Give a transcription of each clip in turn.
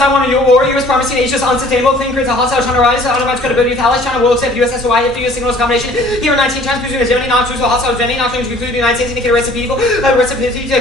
Taiwan and war, U.S. promising Asia's unsustainable clean creates a hostile China rise, undermines credibility of allies. China will accept U.S. SOI if the U.S. signals combination. Here in 19 times, pursuing a Germany not true to a hostile Germany, not trying to conclude the United States indicate a recipe to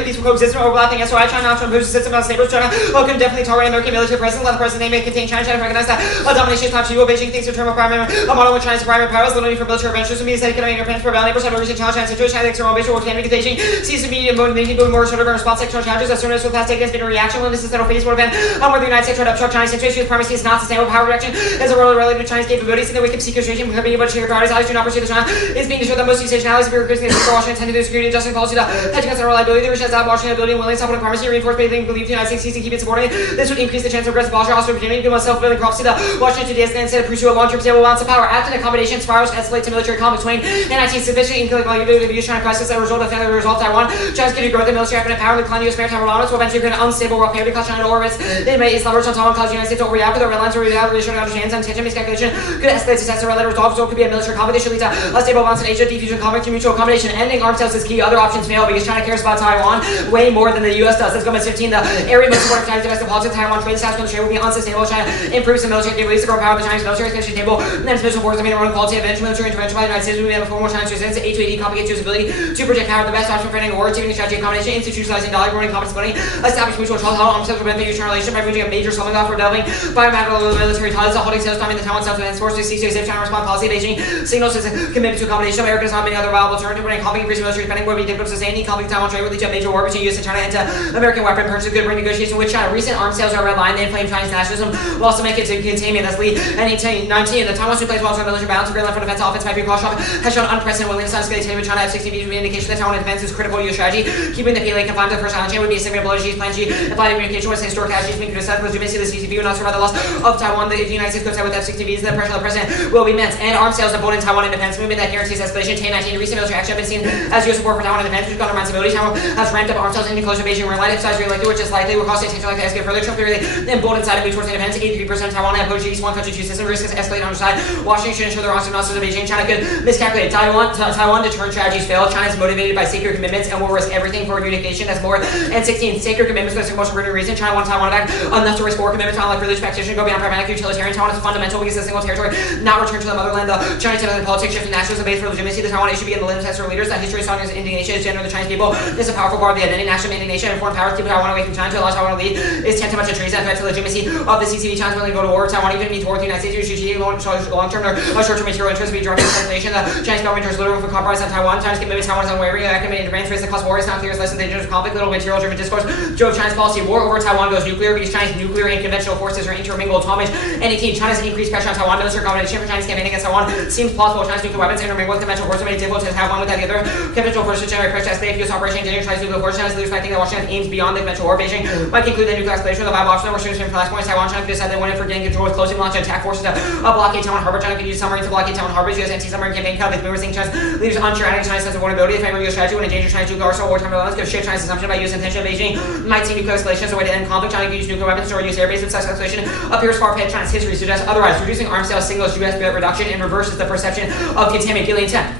peaceful coexistence or overlapping SOI. China not to impose a system on neighbors. China can definitely tolerate American military presence. Let the present name may contain China. China recognize that a domination is not true. Beijing thinks the term of primary a model with China's primary powers, literally for military adventures, means that economic independence for neighbors have a recent challenge and situation. China external base works handling Beijing sees the media motivating to more sort of response to external challenges. As soon as the past taken has been a reaction when this is phase would have been where the United States tried to obstruct China's interest. Primacy is not sustainable power reduction as a role related to China's capabilities in the wake of sequestration. Being able to share priorities, allies do not pursue the China is being assured that most East Asian allies will be recruiting for Washington intended to security and justice policy that hedge against their reliability. The Russians have Washington ability and willingness to support primacy reinforced by the belief the United States seeks to keep it subordinate. This would increase the chance of aggressive posture, also beginning to self-fulfilling prophecy that Washington today is going to pursue a long-term stable balance of power. After the accommodation spirals escalate to military conflict between and 19 sufficiently intellectual ability to use China crisis as a result of failure to resolve Taiwan. China's continued growth in military effort and power in the decline U.S. maritime allowance will eventually create an unstable world period because China orbits. They may is leverage on Taiwan cause the United States to overreact with the red lines or react really showing understands and tension miscalculation could escalate to test the related resolve, so it could be a military conflict. This should lead to a stable balance in Asia, diffusion conflict to mutual accommodation. Ending arms sales is key. Other options fail because China cares about Taiwan way more than the U.S. does. Let's go to 15. The area most important for China's domestic politics, Taiwan trade establishment trade will be unsustainable. China improves the military capabilities to grow power of the Chinese military, especially stable. And then special forces may run quality of military intervention by the United States. We have a formal China's resistance. A2AD complicates its ability to project power. The best option for ending war, achieving a strategy of combination, institutionalizing dollar growing confidence building, establish mutual trust, arms sales prevent mutual relation by moving a major selling off for delving bilateral military ties, holding sales time in the Taiwan South and forces to seek China respond policy. Beijing signals its commitment to accommodation. America does not have many other viable alternative when conflict increasing military spending would be difficult to sustain. Any conflict Taiwan trade would lead to a major war between U.S. and China and to American weapon purchases could bring negotiation with China. Recent arms sales are red line. They inflame Chinese nationalism while also make it to containment. That's lead. And 19, the Taiwan plays well to military balance. Great left for defense offense might be cost shock. Has shown unprecedented willingness to escalate with China. F-16 would be an indication that Taiwan defense is critical to U.S. strategy. Keeping the PLA confined to the first island chain would be a significant blow to Xi's plan G. Applied communication with historic casualties being criticized. Legitimacy of the CCP would not survive the loss of Taiwan. The United States goes out with F-16Bs. The pressure of the president will be met. And arms sales of bold Taiwan independence movement that guarantees escalation. 19, recent military action have been seen as U.S. support for Taiwan independence, which undermines stability. Taiwan has ramped up arms sales into closer to Beijing. Where line of size reelected, which is likely will cause attention like to escalate further. Trump clearly emboldened side of move towards independence. 83% of Taiwan have opposed East one country, two system. Risks escalate on the side. Washington should ensure the wrongs of not of Beijing. China could miscalculate. Taiwan deterrent strategies fail. China is motivated by sacred commitments and will risk everything for unification. That's more. And 16, sacred commitments are the most important reason. China wants Taiwan back enough to risk war commitments. Unlike religious practitioners, go beyond pragmatic utilitarian. Taiwan is fundamental because it's a single territory, not return to the motherland. The Chinese politics shift to nationalism based for legitimacy. The Taiwan issue be in the limbs of leaders. That history, song, is indignation is gender of the Chinese people. This is a powerful bar of the identity, national indignation, and foreign powers keep Taiwan away from China to allow Taiwan to lead. Is tantamount to treason and threat to the legitimacy of the CCP. China's willing to go to war. Taiwan even means war with the United States. Strategic long-term or short-term material interest be driving speculation. The Chinese government is literal for compromise on Taiwan. China's commitment to Taiwan is unwavering. Academic interference raised the cost of war is not clear as less than dangerous conflict. Little material-driven discourse drove China's policy. War over Taiwan goes nuclear because China's nuclear and conventional forces are intermingled. Homage. And 18, China's increased pressure on Taiwan. Military combination for Chinese campaigning against Taiwan seems plausible. China's nuclear weapons intermingle with conventional forces, made it difficult to have one without the other. Conventional forces generate pressure to escalate. U.S. operation danger Chinese nuclear forces. China's leaders might think that Washington aims beyond the conventional war. Beijing might conclude that nuclear escalation with a viable option. We're shooting from flashpoints. Taiwan, China could decide they wanted for getting control with closing launch and attack forces to blockade Taiwan harbor. China could use submarines to blockade Taiwan harbors. U.S. anti-submarine campaign cut with movers think China's leaders unsure adding China's sense of vulnerability. The framework of U.S. strategy would endanger China's nuclear arsenal. Wartime relevance could shift China's assumption about U.S. intention. Beijing might see nuclear escalation as a way to end conflict. China could use nuclear weapons or use airbase and such escalation appears far past China's history suggests otherwise. Reducing arms sales signals U.S. reduction and reverses the perception of containment. Killing intent.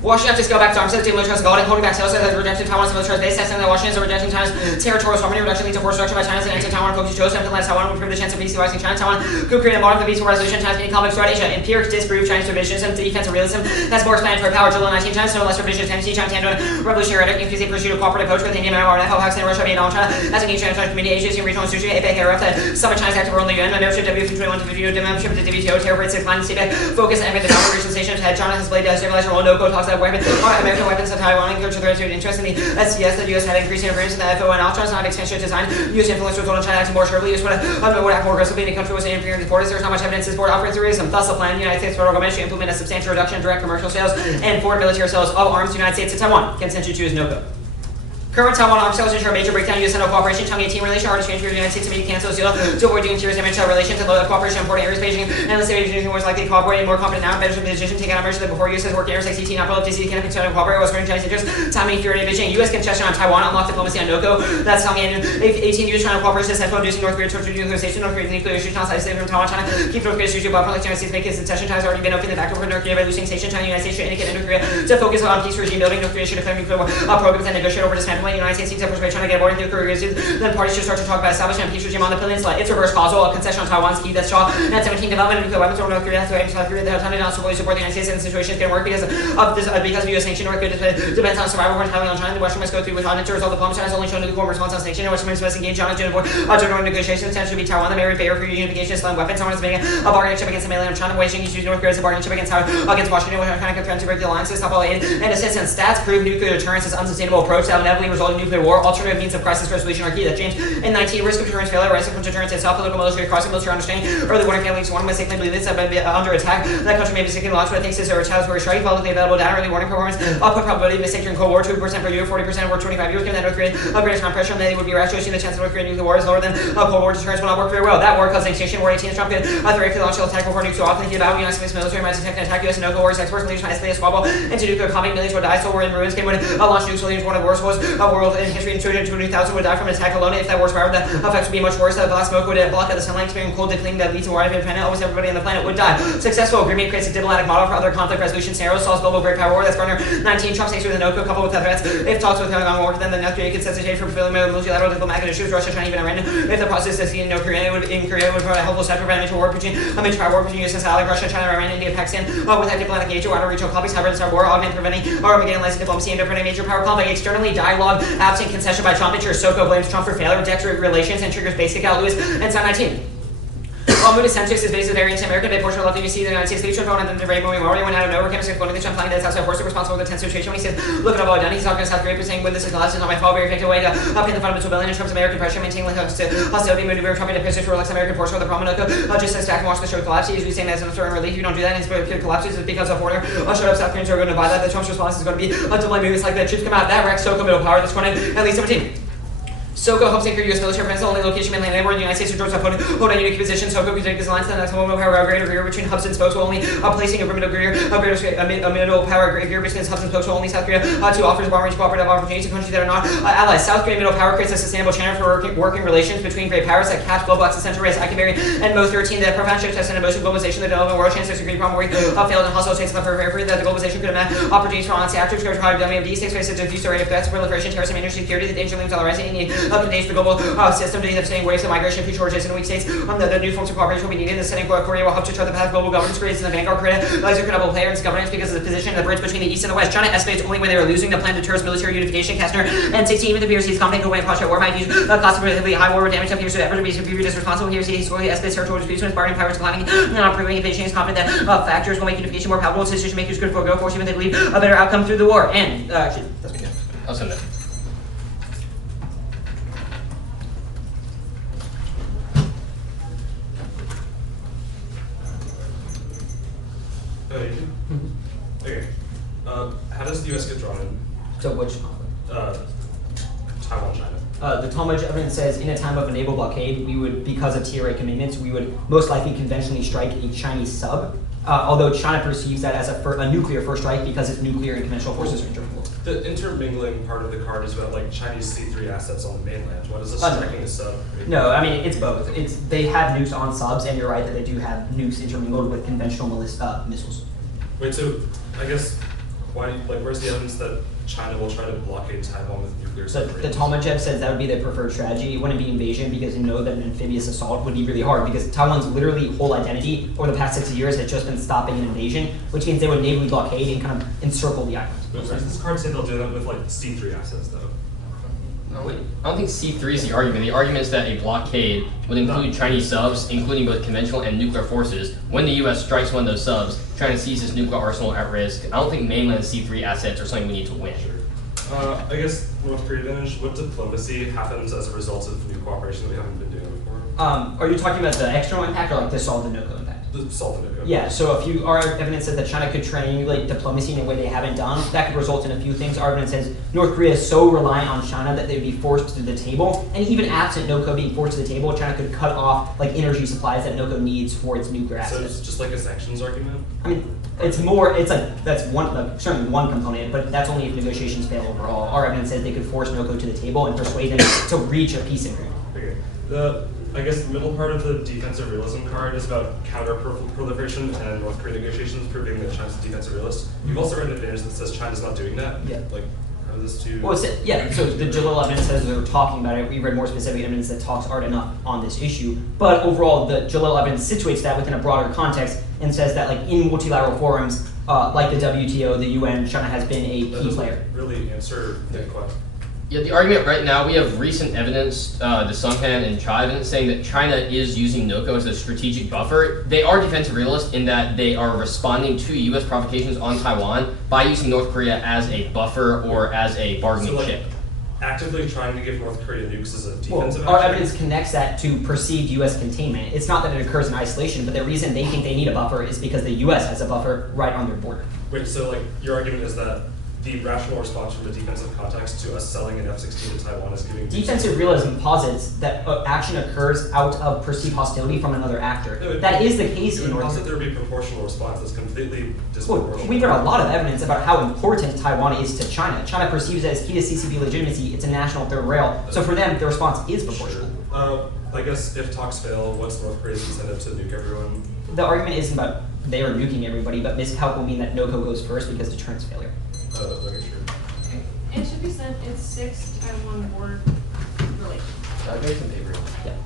Washington has to scale back to arms sales, military escalation, holding back sales as rejecting Taiwan's military base, testing that Washington is rejecting China's territorial sovereignty, reduction leads to force reduction by China's and anti-Taiwan focus chose to let Taiwan would improve the chance of peace rising China. Taiwan could create a model for peaceful resolution. China's getting conflicts throughout Asia. Empirics disprove Chinese revisionism, defensive realism. That's more explanatory power. July 19, China so less revisionist tendency. China turned on revolutionary rhetoric, increasing pursuit of cooperative approach with India, Myanmar, Nepal, Pakistan, Russia, Vietnam, China. As engaged in international community, Asia, regional institution, APEC, ARF, that summit China's active role in the UN. Membership W21 to 52, membership to WTO, terror rates decline, CPEC, focus and the downward regionalization of China has played to stabilize her role. No code talks about weapons. American weapons of Taiwan encourage the threats to interest in the SCS. The U.S. had increased interference in the FO and Altron's not extension design. U.S. influence was on China acting more sharply. U.S. would act more aggressively in the country was interfering with the borders. There's not much evidence to support operates terrorism. Thus, the plan the United States federal government should implement a substantial reduction in direct commercial sales and foreign military sales of arms to the United States to Taiwan. Consensus choose no go. Current Taiwan arms sales ensure a major breakdown in U.S. Sino cooperation. Chang'e team relation hard to change for the United States to make cancel deal to avoid doing serious damage to relations and low cooperation in important areas. Beijing and the state of Beijing was likely to cooperate more confident now, better position taken out measures that before U.S. has worked areas like CT not pull up DC can continue to cooperate was hurting Chinese interests. Timing infuriated Beijing. U.S. concession on Taiwan unlocked diplomacy on NOCO. That's Chang'e 18 U.S. China cooperation has inducing North Korea towards nuclear station. North Korea's nuclear issues outside the state from Taiwan. China keep North Korea's issue above like United States make its concession. China's already been open the back door for North Korea by losing station. China United States should indicate North Korea to focus on peace regime building. North Korea should declare nuclear programs and negotiate over dismantling When the United States seems to persuade China to get aboard nuclear agreements, then parties should start to talk about establishing a peace regime on the peninsula. It's reverse causal. A concession on Taiwan's key. That's Shaw. And 17 development of nuclear weapons over North Korea. South Korea. The China does not fully support the United States, and the situation is going to work because of this. Because of U.S. sanction, North Korea depends on survival for entirely on China. The Western must go through with on to resolve the problem. China has only shown a lukewarm response on sanction, and Western must engage China to avoid general negotiations. Attention to be Taiwan, the main favor for unification, Islam weapons. Taiwan is making a bargaining chip against the mainland of China, waging use North Korea as a bargaining chip against Washington, which China could threaten to break the alliances, stop all aid and assistance. Stats prove nuclear deterrence is unsustainable approach that will inevitably result in nuclear war. Alternative means of crisis resolution are key. That James in 19 risk of deterrence failure, rising from deterrence itself, political military crossing military understanding. Early warning families one mistakenly believe this under attack. That country may be seeking launch, but it thinks this or retaliatory strike. Publicly available data, early warning performance. Output probability of mistake during Cold War 2% for you, 40% over 25 years. Given that North Korea greater time pressure, and they would be rational. The chance of North Korean nuclear war is lower than Cold War deterrence will not work very well. That war caused extinction. War 18 is Trump could theoretically launch an attack before nukes so often. Thinking about United States military might detect and attack U.S. and no wars. Experts leaders might escalate a squabble into nuclear combat. Millions would die. So we're in ruins. Came when launch nukes. Leaders one of the worst wars world in history. And 220,000 would die from an attack alone. If that war spiraled, the effects would be much worse. The glass smoke would block out the sunlight, experiencing cold depleting that leads to war independent. Almost everybody on the planet would die. Successful agreement creates a diplomatic model for other conflict resolution scenarios. Solves global great power war. That's Garner 19. Trump states with the no-co coupled with the threats. If talks with Hong Kong war, then the North Korea could necessitate for fulfilling multilateral diplomatic issues. Russia, China, even Iran. If the process is seen in North Korea would provide a helpful step to prevent a war between U.S. and Saudi, Russia, China, Iran, India, Pakistan. Without diplomatic nature, wider regional conflicts, hybrid and war, augment preventing or mitigating less diplomacy and preventing major power conflict. Externally, dialogue, absent concession by Trump. Ensures Soko blames Trump for failure, debts relations, and triggers basic out Lewis and Sun 19. Mood is centrist is based on very anti-American. They portion of the UC, the United States leadership phone, and then the very moving already went out of nowhere. Chemist going to the Trump flying that's outside force responsible for the tense situation. When he says, look at all I've done, he's talking to South Korea, but saying when this is collapsed, it's not my fault. Very effective way to pay the fundamental billion in terms of American pressure, maintaining like hostility, maneuver, Trump into prisoners for Alex American force for the problem. Just says back and watch the show collapse. He's saying that's an certain relief. You don't do that, and it collapses because of order. Shut up, South Koreans are going to buy that. The Trump's response is going to be to blame movies like that. Troops come out, that wrecks Soko middle power. That's going to at least 17. Soko helps anchor U.S. military presence, only location mainland landward in the United States, who hold a unique position. Soko could take this alliance to the next level of power greater gear between hubs and spokes, only placing a middle power gear between hubs and spokes, only South Korea to offers long-range cooperative opportunities to countries that are not allies. South Korea middle power creates a sustainable channel for working relations between great powers that caps global existential risk. I can vary and Mo 13 that profound shift test in emotion globalization, the development world chances degree problem where failed and hostile states of the periphery that the globalization could have met opportunities for on-site actors, coverage of WMD, six faces of diffuse array of threats, proliferation, terrorism, energy security, the danger looms all rising in the global system to the same waves of migration, future origins in weak states. The new forms of cooperation will be needed. The setting Korea will help to chart the path of global governance, creates in the vanguard. Korea is a credible player in its governance because of the position of the bridge between the East and the West. China estimates only when they are losing the plan deters military unification. Kastner and 16 even the PRC's confident go away and posture war might use cost of relatively high war damage appears to ever be superior as responsible. PRC slowly estimates territorial disputes when bargaining powers declining and not proving if Beijing is confident that factors will make unification more palatable. Decision makers could forego force even they believe a better outcome through the war. And actually, that's me. I'll send it. Okay. How does the U.S. get drawn in? So which conflict? Taiwan, China. The Talmud evidence says in a time of a naval blockade, we would, because of TRA commitments, we would most likely conventionally strike a Chinese sub. Although China perceives that as a nuclear first strike because its nuclear and conventional forces are intermingled. The intermingling part of the card is about like Chinese C3 assets on the mainland. What is this striking a sub? No, I mean it's both. They have nukes on subs, and you're right that they do have nukes intermingled with conventional missiles. Wait, so I guess where's the evidence that China will try to blockade Taiwan with nuclear submarines? The Talmud says that would be the preferred strategy. It wouldn't be invasion because you know that an amphibious assault would be really hard because Taiwan's literally whole identity over the past 60 years has just been stopping an invasion, which means they would navally blockade and kind of encircle the island. But does this card say they'll do that with like C3 assets though? No, wait. I don't think C3 is the argument. The argument is that a blockade would include Chinese subs, including both conventional and nuclear forces. When the U.S. strikes one of those subs, trying to seize its nuclear arsenal at risk, I don't think mainland C3 assets are something we need to win. I guess North Korea advantage. What diplomacy happens as a result of new cooperation that we haven't been doing before? Are you talking about the external impact or like the solve the no-co impact? The solve the no-co. Yeah, so if our evidence says that China could triangulate diplomacy in a way they haven't done, that could result in a few things. Our evidence says North Korea is so reliant on China that they would be forced to the table, and even absent no-co being forced to the table, China could cut off like energy supplies that no-co needs for its nuclear assets. So it's just like a sanctions argument? I mean, it's like that's one certainly one component, but that's only if negotiations fail overall. Our evidence says they could force no-co to the table and persuade them to reach a peace agreement. Okay. I guess the middle part of the defensive realism card is about counter-proliferation and North Korea negotiations proving that China's a defensive realist. You've also read an advantage that says China's not doing that. Yeah. Like, how for this to? Well, yeah, so the Jalil evidence says they're talking about it. We read more specific evidence that talks aren't enough on this issue. But overall, the Jalil evidence situates that within a broader context and says that, like, in multilateral forums, like the WTO, the UN, China has been a key player. Really answer the question. Yeah, the argument right now, we have recent evidence, the Sunghan and Cha evidence, saying that China is using NOCO as a strategic buffer. They are defensive realists in that they are responding to U.S. provocations on Taiwan by using North Korea as a buffer or as a bargaining chip. Actively trying to give North Korea nukes as a defensive our action? evidence connects that to perceived U.S. containment. It's not that it occurs in isolation, but the reason they think they need a buffer is because the U.S. has a buffer right on their border. Wait, so like your argument is that the rational response from a defensive context to us selling an F-16 to Taiwan is giving Defensive realism posits that action occurs out of perceived hostility from another actor. No, that is the case in North Korea. Korea. There would be proportional response that's completely Well, disproportionate. we've got a lot of evidence about how important Taiwan is to China. China perceives it as key to CCP legitimacy. It's a national third rail. So for them, the response is proportional. I guess if talks fail, what's North Korea's incentive to nuke everyone? The argument isn't about they are nuking everybody, but miscalc will mean that NOCO goes first because deterrence failure. Okay, sure. It should be sent in 6 Taiwan board relations. I'll get some paper. Yeah.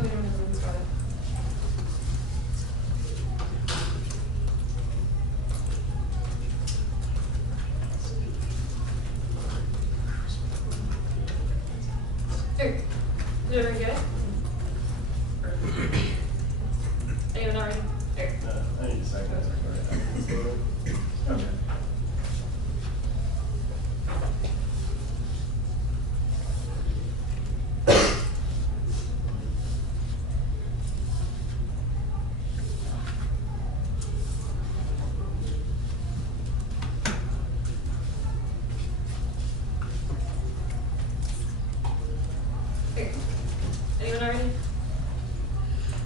Oh, we don't have rooms for it. Here. Did everyone get it? Anyone not ready? Here. I need a second. Okay. Here. Anyone not ready?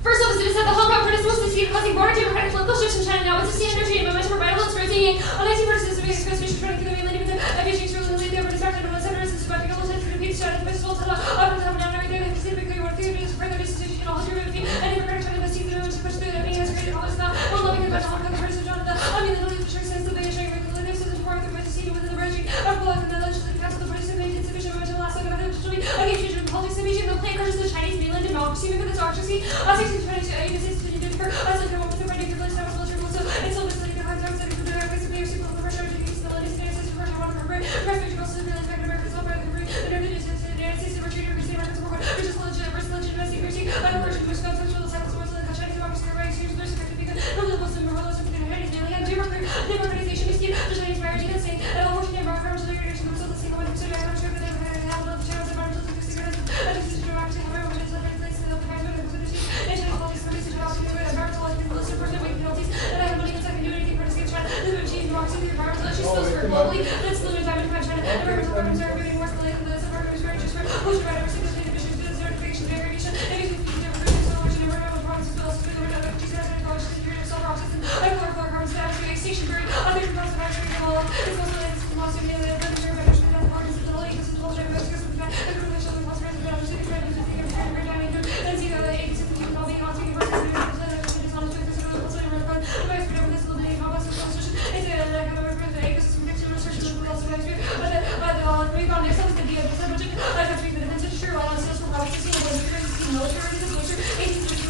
First off, it is that the Hong Kong peninsula was defeated, causing border democratic political shifts in China. Now, it's a standard energy and momentum for vital and rotating. On 1946, the biggest transmission trying to get the mainland, even the Beijing's ruling the Liberty Factor, and 100 about to go to the peace China, the festival, to the upper top, down, right there, the Pacific, you want to do this, further decision, all your review, and the Democratic China, the season, to push through the being as great as not, one loving the Hong Kong, the first of John, the, I mean, the Lily, the sure says the Beijing, the lives of the fourth, the British within the Beijing, after blocking the legislative council, the British, the insufficient momentum, last like, against future politics, the Beijing, the plan crushes the Chinese mainland democracy, because it's autocracy, 1622, United States, as a criminal with the party privilege, that was military rules, so it's all misleading the hard times, that include the Americans, the people, the Russian, the stability, stances, the Russian, water, refuge, girls, civilians, back in America, so far, the United States, the United States, the retreat, the Americans, which is legitimate security, by the version, which comes from the cycles, wars, the Chinese democracy, the right exchange, there's effective because no the Muslim or Muslim community is mainly and democratization is key to Chinese marriage and saying that all working environment for integration themselves the single one consider I'm sure that they have the channels environmental security and this is democracy however when it's like place in the private and consideration and Chinese politics for this is about to do it environmental and people listen for the weight penalties and I have money because I can do anything for the same China the achieve democracy the environmental issues still spread globally that's limited time to China environmental programs are moving more slowly than this environment is very just for ocean right over significant emissions to certification degradation and using future evolution so much environmental problems as well as food over the Jesus and college security of self process and carbon status extinction period other components of our trade law is also like this loss of the furniture better than the parties of the lady this is all the risk of the fact that the relation of the possible resident of the city credit is the figure of the great diamond and see that the agency of the people being on speaking versus the dishonest with this and also in record the vice president with this little bit of complex constitution is that like the reference the ecosystem protection research and also the history but the we've gone next up is the idea of the budget like country the defense industry while on sales for products to see the military the military agency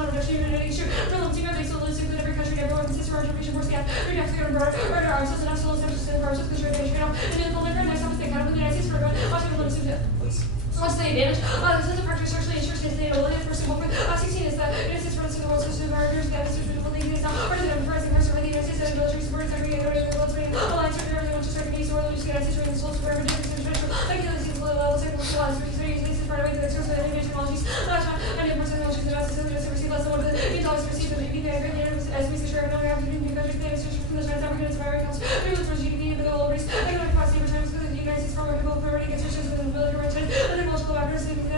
on reduction, sure. For limiting our lease, losing in every country, everyone consists of our information for scam. We're next to go to broader, or our access and absolute steps to the process, control the issue, and then the liver, next time they kind of the United States for everyone. Watching the limits. What's the advantage? This is a factor socially insurance is the ability of person movement. 16 is that it is runs in the world system of our that is suitable thing is not part of the first and first of the United States and military support is every other world's way. Alliance of everyone wants to start case or lose the United States with the souls for every different situation. Like the disease level technical laws, which is very easy to part of the external and technologies. Last time, and in person technologies and assets and receive less than one of the $8 received and maybe the agreement as we sure no have to do new country things from the China African and American comes. Regular for GDP and the global race. Economic capacity over time because the United States farmer people priority gets restrictions within the military region. And the cultural backgrounds and the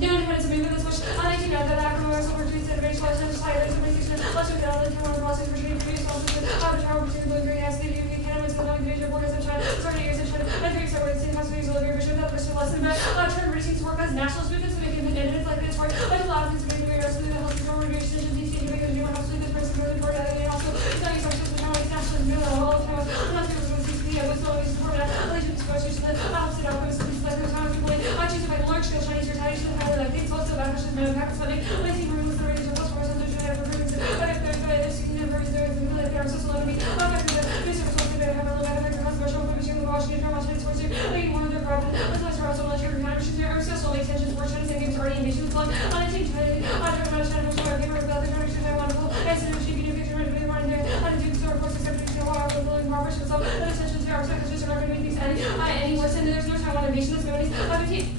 Now, it's a movement that's much uneducated that acronym over trees and racial license, highlights, and research, let's look at all the terminal process for treating previous offices, the power between the green acid, the UK cannabis, the non-division of workers in China, starting years in China, and three star with the customers of the vision that question lesson, but turn reaching to work as national students to make independence like this work, like a lot of things to make us the health control regulations, and DC to make us do more absolutely this person really for that, and also studies our system, how it's national, and all the time, not to go to CCP, I was always support that, allegiance to the opposite outcomes, like those how people, I choose to fight large scale Chinese retaliation, like things also about Russian impact funding, lazy rules, the ratings of customers, and the China for prudence, but if there's never is there, the military are social enemy, I'm not going to do so, so they have a little bit of special permission to Washington, from Washington, towards you, like one of their problem, let's not surround so much your countries here, or social extensions for China, saying it's already invasion of blood, I think China, I don't know China, so I give her about the countries that I want to pull, as soon as she can do picture of the one there, I do so reports accepted to water, the building Roberts, so the extensions here are secretaries are not going to make things any worse, and there's no Taiwan invasion, that's going to be 15.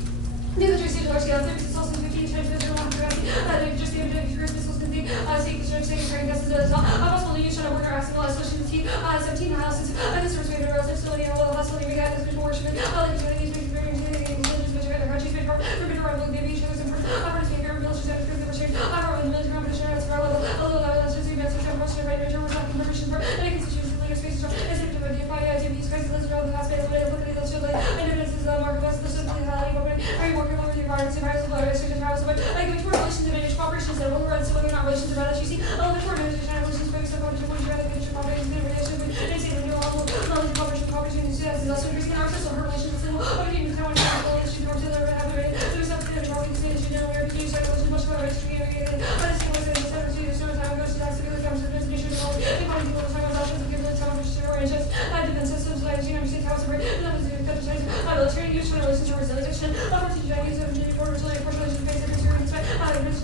The other jurisdiction large scale services also 15 times the one just the other Christmas was going to be saying secretary guesses as well. Also, the China worker arsenal, especially the 17 houses, this was made a relative facility, and all the hostility we got this before worship, all the communities make very religious, which are their countries made for forbidden rival, they be shows and operating favorite military service because they were shared. However, the military competition at our level, although that was just events which are most right nature was lacking permission for any constitution later space as if to identify ITV's crisis list around the hospital, but look at those children, and evidence is market less, the simply highly open, are you working over the environment, environmental lawyers, but like which were relations of English corporations that will run so whether or not relations about as you see, all the four China relations focused upon to point rather than corporations in relation with they say the new level knowledge corporation corporations is also increasing our system her relations and what do you Taiwan relations or to the have so there's something that probably say that you know where you say relations much more history and but it's going to say the 70s or time goes to that civil comes to this nation all the people who time about to give the time to or just defense systems like you know say house over that was the country military use for relations to resilience opportunity Chinese of the border to like population face every serious threat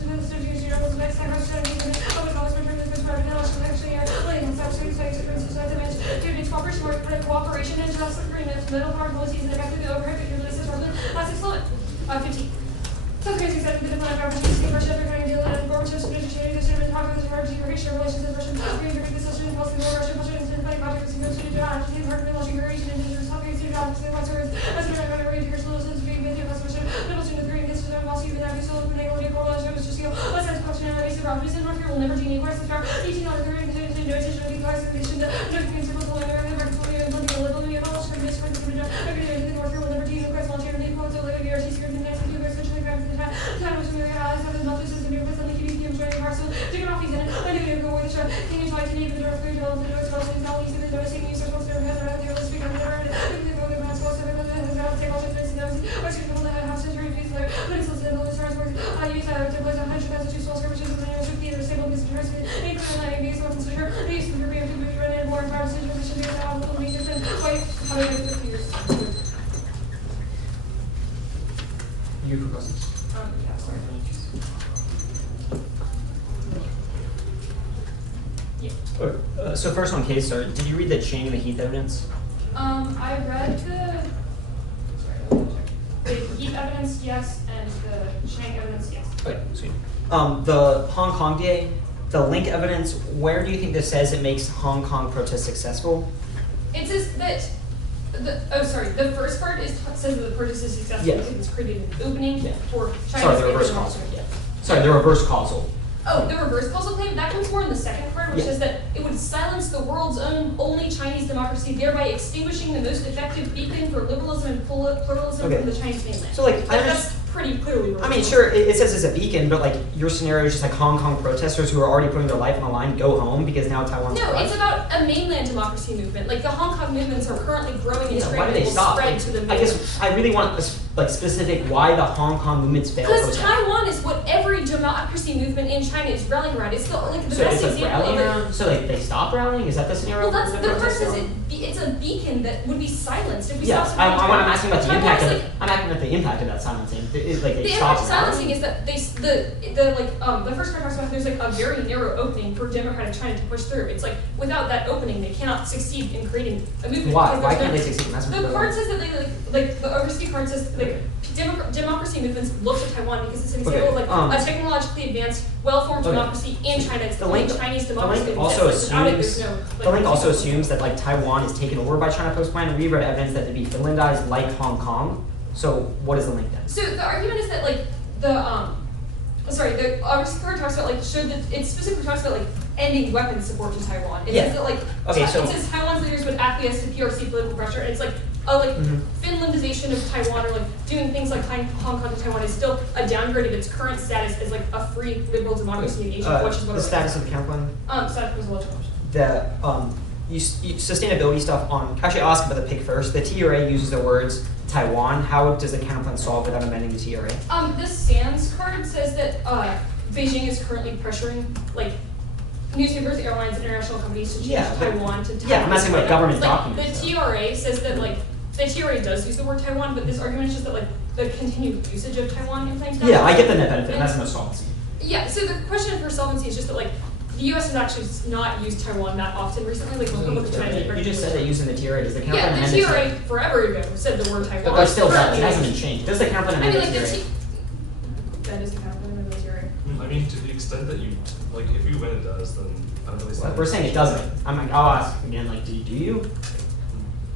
minister you know the next time I was trying to get I would always return this private national actually like in South Street like to cooperation work cooperation and just agreements middle power policies and effective overhead because this is rather less excellent 15 so crazy said the plan of opportunity for shepherd trying to deal and forward to strategic sharing the chairman talk with the hard to relations and Russian green to the social and policy more Russian and funny projects and to do on to hard relations creation and digital topics to jobs and what's as a matter of reading your solutions being with your customer middle to the green this is also even that we sold when they will get correlation was just what's that functionality so properties in North here will never be any worse than our 18 on the green to no attention to the class condition that no green circles will never have recorded and looking a little bit of all sure this for the every day in North here will never be any quest volunteer and they will live here RC series and next to do especially grams in the time which we realize that the monthly system new with the keeping the enjoying parcel taking off these in it I knew you go with the show can you try to name the door food develop the doors also and all these in the noticing you start to have around the other speaker never quickly go the mask also and then take all the things and those or to people that have century fees like pencils and all the stars work I use to place 100 Massachusetts skirmishes and then I should be the stable business person ain't for the these ones for sure I used to be able to run in more and power situation because I have a little bit different wait how do I get 50 years You for questions? Yeah, sorry. Yeah. So first on case start, did you read the chain of the Heath evidence? I read the Heath evidence, yes, and the Shank evidence, yes. Okay, sweet. The Hong Kong DA, the link evidence, where do you think this says it makes Hong Kong protests successful? It says that the first part says that the purchase is successful because it's created an opening for China. Sorry, the reverse causal. Yeah. Sorry, the reverse causal. Oh, the reverse causal claim, that comes more in the second part, which Yeah. says that it would silence the world's only Chinese democracy, thereby extinguishing the most effective beacon for liberalism and pluralism Okay. from the Chinese mainland. So, like, That's pretty clearly I mean, reverse sure, it says it's a beacon, but like your scenario is just like Hong Kong protesters who are already putting their life on the line go home because now Taiwan's No, corrupt. it's about a mainland democracy movement. Like the Hong Kong movements are currently growing and Yeah, spreading why do they and will stop? spread Like, to the I mainland. guess I really want like specific why the Hong Kong movements fail. Because protest. Taiwan is what every democracy movement in China is rallying around. It's the like the So best it's like example rallying of it. around. So like they stop rallying. Is that the scenario? Well, that's for the part protest says going? it's a beacon that would be silenced if we Yeah, stop. I'm asking about the Taiwan impact is of like, it. I'm asking about the impact of that silencing. Is like they the stop impact silencing rallying? is that the first part talks about there's like a very narrow opening for democratic China to push through. It's like without that opening they cannot succeed in creating a movement. Why? because Why there's can't no- they succeed? That's The card says that the overseas card says democracy movements look to Taiwan because it's an example Okay, of like a technologically advanced, well-formed okay. democracy in China. It's The only link- Chinese the democracy. link that also exists. Without it, there's assumes- no, like, The link also assumes that like Taiwan is taken over by China post-plan. We've read evidence that it'd be Finlandized like Hong Kong. So what is the link then? So the argument is that like the overseas card talks about like it specifically talks about like ending weapons support to Taiwan. It Yeah. says that like Okay, so- it says Taiwan's leaders would acquiesce to PRC political pressure, and it's like a Mhm. Finlandization of Taiwan or like doing things like Hong Kong to Taiwan is still a downgrade of its current status as like a free liberal democracy in Asia, which is what the status of the counterplan. status was a little changed. The sustainability stuff on. Actually, I'll ask about the pick first. The TRA uses the words Taiwan. How does the counterplan solve without amending the TRA? The SANS card says that Beijing is currently pressuring like newspapers, airlines, international companies to change Yeah, but- Taiwan to Taiwan. yeah, I'm asking about government like, documents, The TRA says that like the TRA does use the word Taiwan, but this argument is just that like the continued usage of Taiwan in claims. Yeah, I get the net benefit, and that's no solvency. Yeah, so the question for solvency is just that like the U.S. has actually not used Taiwan that often recently. Like when we look at China, You just said it using the TRA. Does the counterplan yeah, amend the the TRA forever ago said the word Taiwan. But that still does. It Currently- hasn't been changed. Does the counterplan I amend mean, the like TRA? that is the counterplan of the TRA. I mean, to the extent that you, like, if you win it does, then I don't really see. We're saying it doesn't. I'm like, I'll ask again. Like, do you?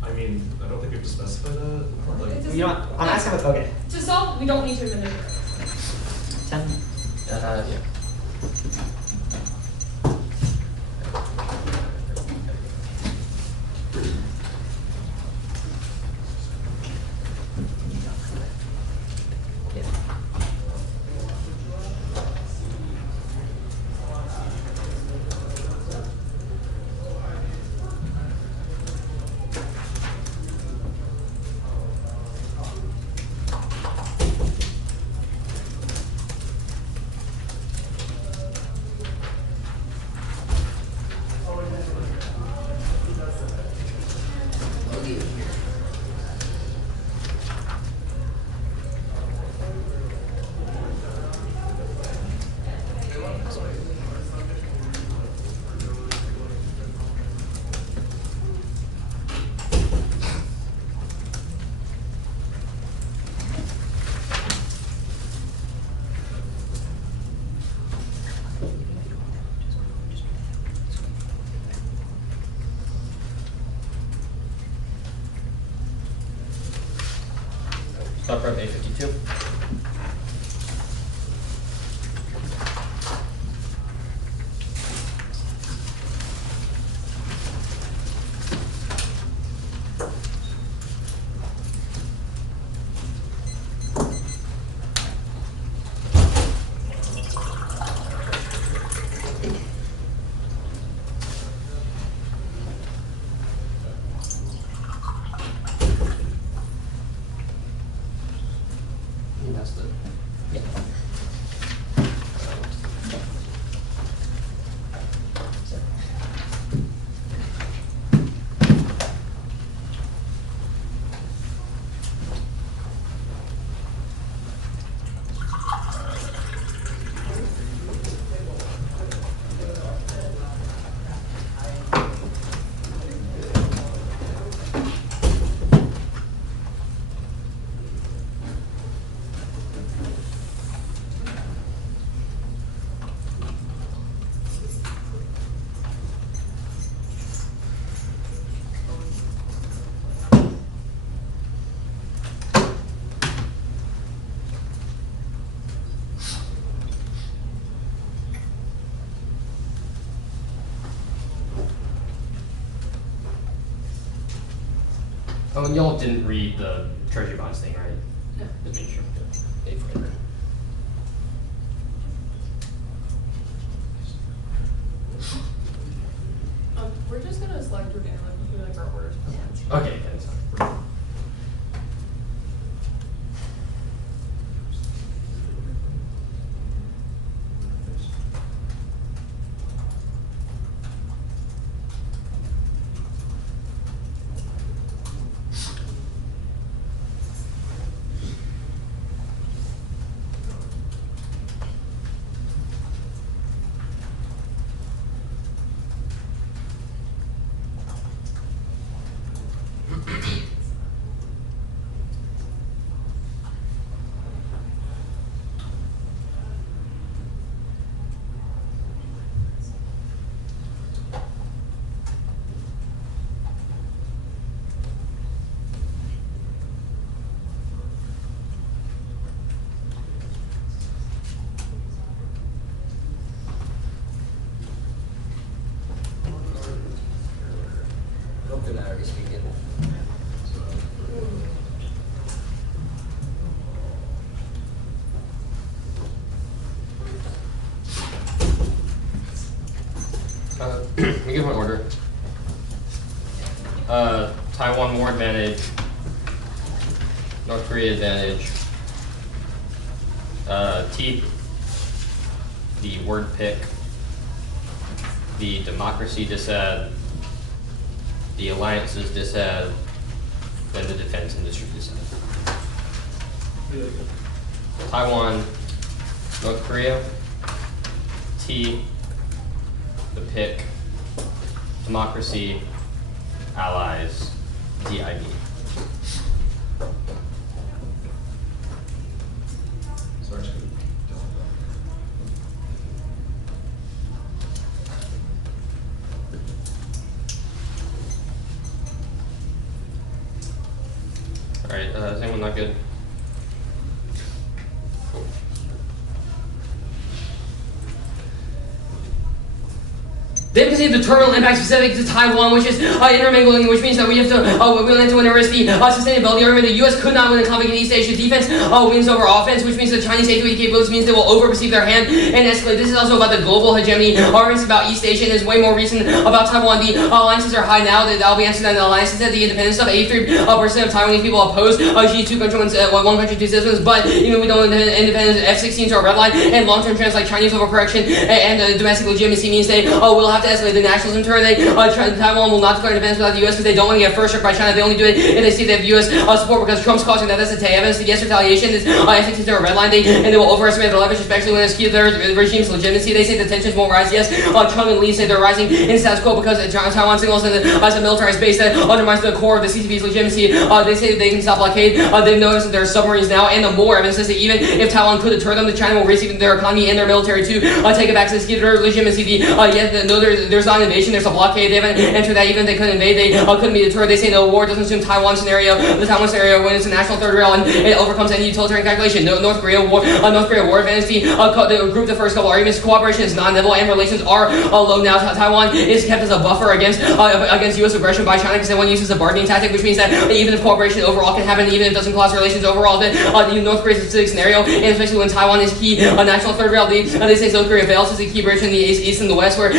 I mean, I don't think we have to specify that. Like, It doesn't- You know what? I'm asking about. Okay. To solve, we don't need to amend the TRA. 10. Yeah. Stop rep A52. Oh, and y'all didn't read the treasury bonds thing, right? No. Just making sure. Okay, fine then. We're just gonna select through like our orders. Okay, that's fine. Hope they're not already speaking. Let me give my order. Taiwan war advantage. North Korea advantage. T. The word pick. The democracy disadd. The alliances disadd. Then the defense industry disadd. Taiwan, North Korea. T. The pick. Democracy. Allies. DIB. So actually, Alright, is anyone not good? They can see the terminal impact specific to Taiwan, which is intermingling, which means that we have to we have to win a risky sustainability argument. The U.S. could not win a conflict in East Asia. Defense wins over offense, which means the Chinese safety capabilities means they will over-perceive their hand and escalate. This is also about the global hegemony. Arguments about East Asia and is way more recent about Taiwan. The alliances are high now. That'll be answered in the alliances at the independence stuff. 83% of Taiwanese people oppose Xi, two country, one country, two systems. But even we don't independence, F-16s are a red line, and long-term trends like Chinese overcorrection and domestic legitimacy means they will have to escalate the nationalism turn. Taiwan will not declare independence without the U.S. because they don't want to get first struck by China. They only do it if they see they have U.S. support because Trump's causing that. That's the evidence against retaliation. F-16s are a red line, and they will overestimate their leverage, especially when it's key to their regime's legitimacy. They say the tensions won't rise. Yes, Trump and Lee say they're rising in status quo because Taiwan signals as a militarized base that undermines the core of the CCP's legitimacy. They say that they can stop blockade. They've noticed that there are submarines now, and the more evidence says that even if Taiwan could deter them, China will risk their economy and their military to take it back to the key to their legitimacy. There's not an invasion, there's a blockade. They haven't entered that. Even if they couldn't invade, they couldn't be deterred. They say no war doesn't assume Taiwan scenario. The Taiwan scenario when it's a national third rail and it overcomes any utilitarian calculation. North Korea war advantage. The group the first couple arguments. Cooperation is non-level and relations are low now. Taiwan is kept as a buffer against U.S. aggression by China because they want to use it as a bargaining tactic, which means that even if cooperation overall can happen, even if it doesn't cause relations overall, then the North Korea specific scenario, and especially when Taiwan is key national third rail, they say South Korea fails as a key bridge in the east and the west, where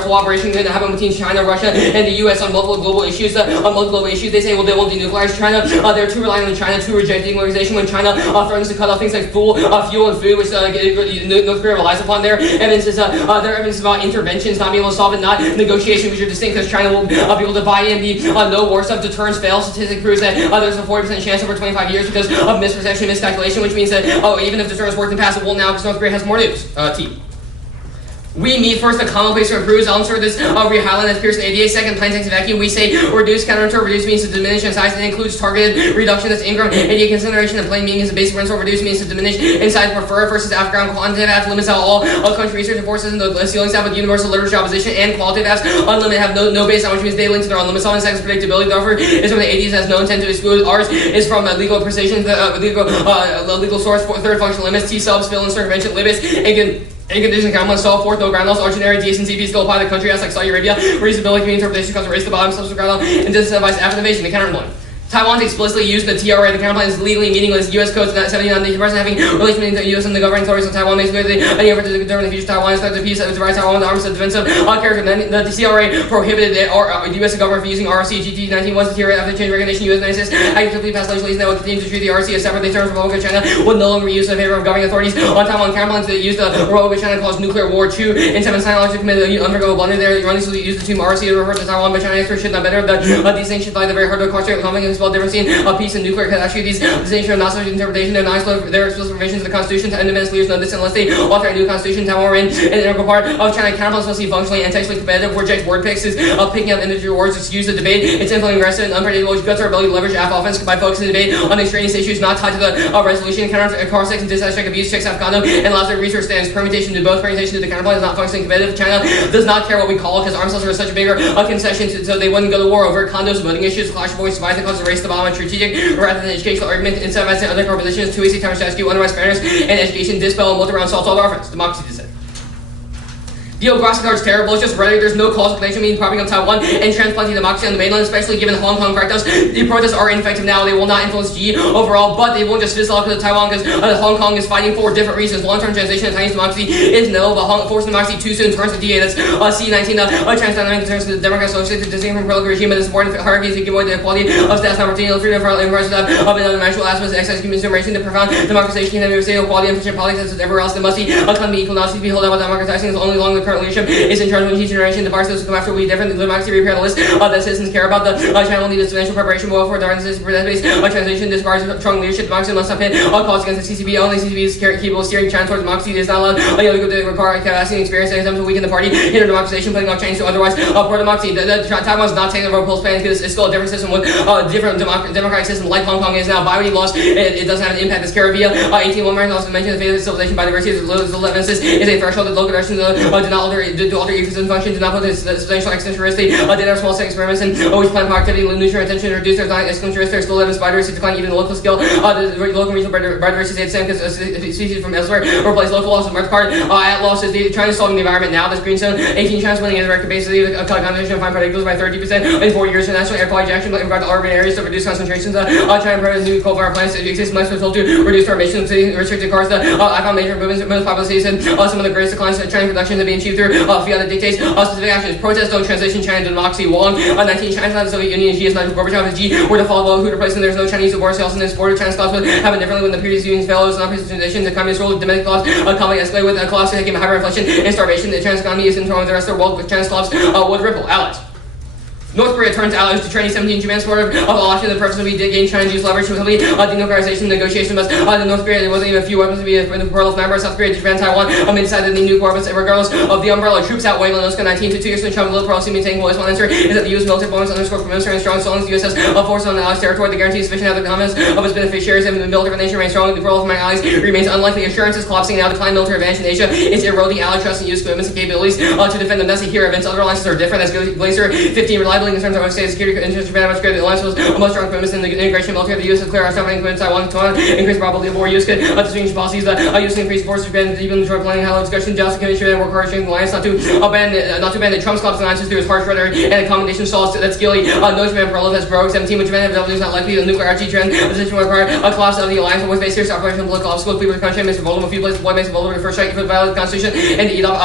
cooperation can happen between China, Russia, and the U.S. on multiple global issues. They say, well, they won't denuclearize China. They're too reliant on China to reject denuclearization when China threatens to cut off things like fuel and food, which North Korea relies upon. Their evidence is about interventions, not being able to solve it, not negotiation, which are distinct because China will be able to buy in the no war stuff. Deterrence fails. Statistic proves that there's a 40% chance over 25 years because of misperception, miscalculation, which means that even if deterrence worked in the past, it will now because North Korea has more news. T. We meet first the common place to improve. I'll insert this re-highlight as Pearson 88. Second, plain text vacuum. We say reduce, counterintuitive. Reduce means to diminish in size. It includes targeted reduction. That's Ingram. 88 consideration. And plain meaning is the basic principle. Reduce means to diminish in size. Prefer versus Afghan. Quantitative apps limits out all country research and forces in the ceiling staff with universal literature opposition. And qualitative apps unlimited have no baseline, which means they link to their own limits. Solving sex predictability. Therefore, is from the 80s has no intent to exclude. Ours is from legal precision. Legal source. Third function limits. T subs fill in circumvention limits. In condition count solve fourth, no ground laws, ordinary DSNCP still apply to country as like Saudi Arabia. Reasonability can be interpretation because of race to bottom, substance ground law, and disincentivize after the invasion. The counter one. Taiwan's explicitly used the TRA. The counterplan is legally meaningless. U.S. Code 79, the person having relations between the U.S. and the governing authorities of Taiwan makes clear that any effort to determine the future of Taiwan is the peace of the right Taiwan with arms of defensive character. The CRA prohibited the U.S. government from using RC GT19 was the TRA after the change of recognition. U.S. United States actively passed legislation that would continue to treat the RC as separately terms of Republic of China would no longer be used in favor of governing authorities on Taiwan. Counterplans that used the Republic of China caused nuclear war 2 in 7 scientists committed an unforgivable blunder there. Erroneously used the term RC to refer to Taiwan, but China experts should not better that these things should lie the very heart of the question. Conflict and spell difference in peace and nuclear catastrophe. These distinctions are not such interpretation. They're not their explicit provisions of the Constitution. Independence leaders know this unless they author a new Constitution. Taiwan were in an integral part of China. Counterplans must be functionally and textually competitive. Reject word picks is picking up individual words. Excuse the debate. It's influencing aggressive and unpredictable. Which guts our ability to leverage offense by focusing the debate on extraneous issues not tied to the resolution. Counter car sex and dissatisfaction abuse. Checks out condom and allows their research stands. Permutation to both. Permutation to the counterplan is not functioning competitive. China does not care what we call it because arms sales are such a bigger concession so they wouldn't go to war over condos, voting issues, clash of voice, survive the cause of race, the bomb, and strategic rather than educational argument. Instead of other core positions, 2 AC times rescue, otherwise fairness, and education, dispel, and multi-round assault all offense. Democracy dissent. The Grassy card is terrible. It's just rhetoric. There's no causal connection between propping up Taiwan and transplanting democracy on the mainland, especially given the Hong Kong crackdowns. The protests are ineffective now. They will not influence G overall, but they won't just fizzle out because of Taiwan because Hong Kong is fighting for different reasons. Long-term transition of Chinese democracy is no, but forcing democracy too soon turns to DA. That's C19. Transdynamic turns to the Democrat Socialist distinct from political regime, but the important hierarchy is to give away the equality of status and opportunity, freedom for impressive of another natural aspects, excess consumerization, the profound democratization and the equality and efficient politics as everywhere else. There must be economy equal not to be held out by democratizing as only long the current leadership is in charge of each generation. The bar system come after we different. The democracy repair the list that citizens care about. The China will need substantial preparation well for the for that base transition. This bar is strong leadership. Democracy must not pit all calls against the CCP. Only CCP is capable of steering China towards democracy. It is not allowed to require capacity and experience and attempt to weaken the party, hinder democratization, putting off change to otherwise poor democracy. Taiwan is not taking the Post plan because it's still a different system with different democratic system like Hong Kong is now. Biology lost. It doesn't have an impact as Caribbean. 18 American also mentioned the fate of civilization biodiversity is a threshold that local directions do not alter ecosystem function, do not put this substantial extensionistic did our small scale experiments and always plan for activity, nutrient retention, reduce their extensionistic, still live in biodiversity decline even the local scale. The local regional biodiversity stayed the same because species from elsewhere replace local loss of March part at losses. China is solving the environment now. This green zone, 18 China's winning in the record basically a conservation of fine particles by 30% in 4 years. National air quality action in regard to urban areas to reduce concentrations. China promotes new coal power plants. It exists much told to reduce our emissions, restricted cars. I found major improvements in most populous cities and some of the greatest declines in China production have been achieved through fiat that dictates specific actions. Protests don't transition China to democracy. Wong, 19 China's not the Soviet Union. G is not Gorbachev. Is G were to follow who to replace them. There's no Chinese war sales in this border. China's class would happen differently when the previous union's failed. It was not previous transition. The communist rule, domestic laws, economy escalated with collapse, taking hyperinflation and starvation. The Chinese economy is in trouble with the rest of the world with China's collapse would ripple. Allies. North Korea turns allies to training 17 Japan supportive of all options. The purpose of gain China use leverage to complete denuclearization negotiations. But the North Korea there wasn't even a few weapons to be in the pearl of members. South Korea, Japan, Taiwan. They decided they need nuclear weapons regardless of the umbrella. Troops outweigh Maloska 19 to 2 years. Trump little policy maintaining voice. One answer is that the U.S. military performance underscore from military and strong so long as the U.S. has forces on the allies' territory. The guarantee is sufficient to have the confidence of its beneficiaries and the military of the nation remains strong. The role of my allies remains unlikely. Assurance is collapsing now. Decline military advantage in Asia is eroding ally trust and use commitments and capabilities to defend them. That's a hero events. Other alliances are different. That's Glacier 15 reliably in terms of state security. Interest Japan much greater. The alliance was most strong commitments in the integration military of the U.S. is clear. Our suffering includes Taiwan, increased probability of war. U.S. could distinguish policies that U.S. increased forces Japan even the joint planning, how discussion, just commission, and work hard to the alliance not to abandon Trump's collapse alliances through his harsh rhetoric and accommodation saws that's Gilly. No Japan parallel as Rogue 17, with Japan have is not likely the nuclear RG trend. The position will require a collapse of the alliance with based serious operation political obstacles. People of the country makes vulnerable. Few places, boy makes vulnerable to first strike for the violate the Constitution and to eat off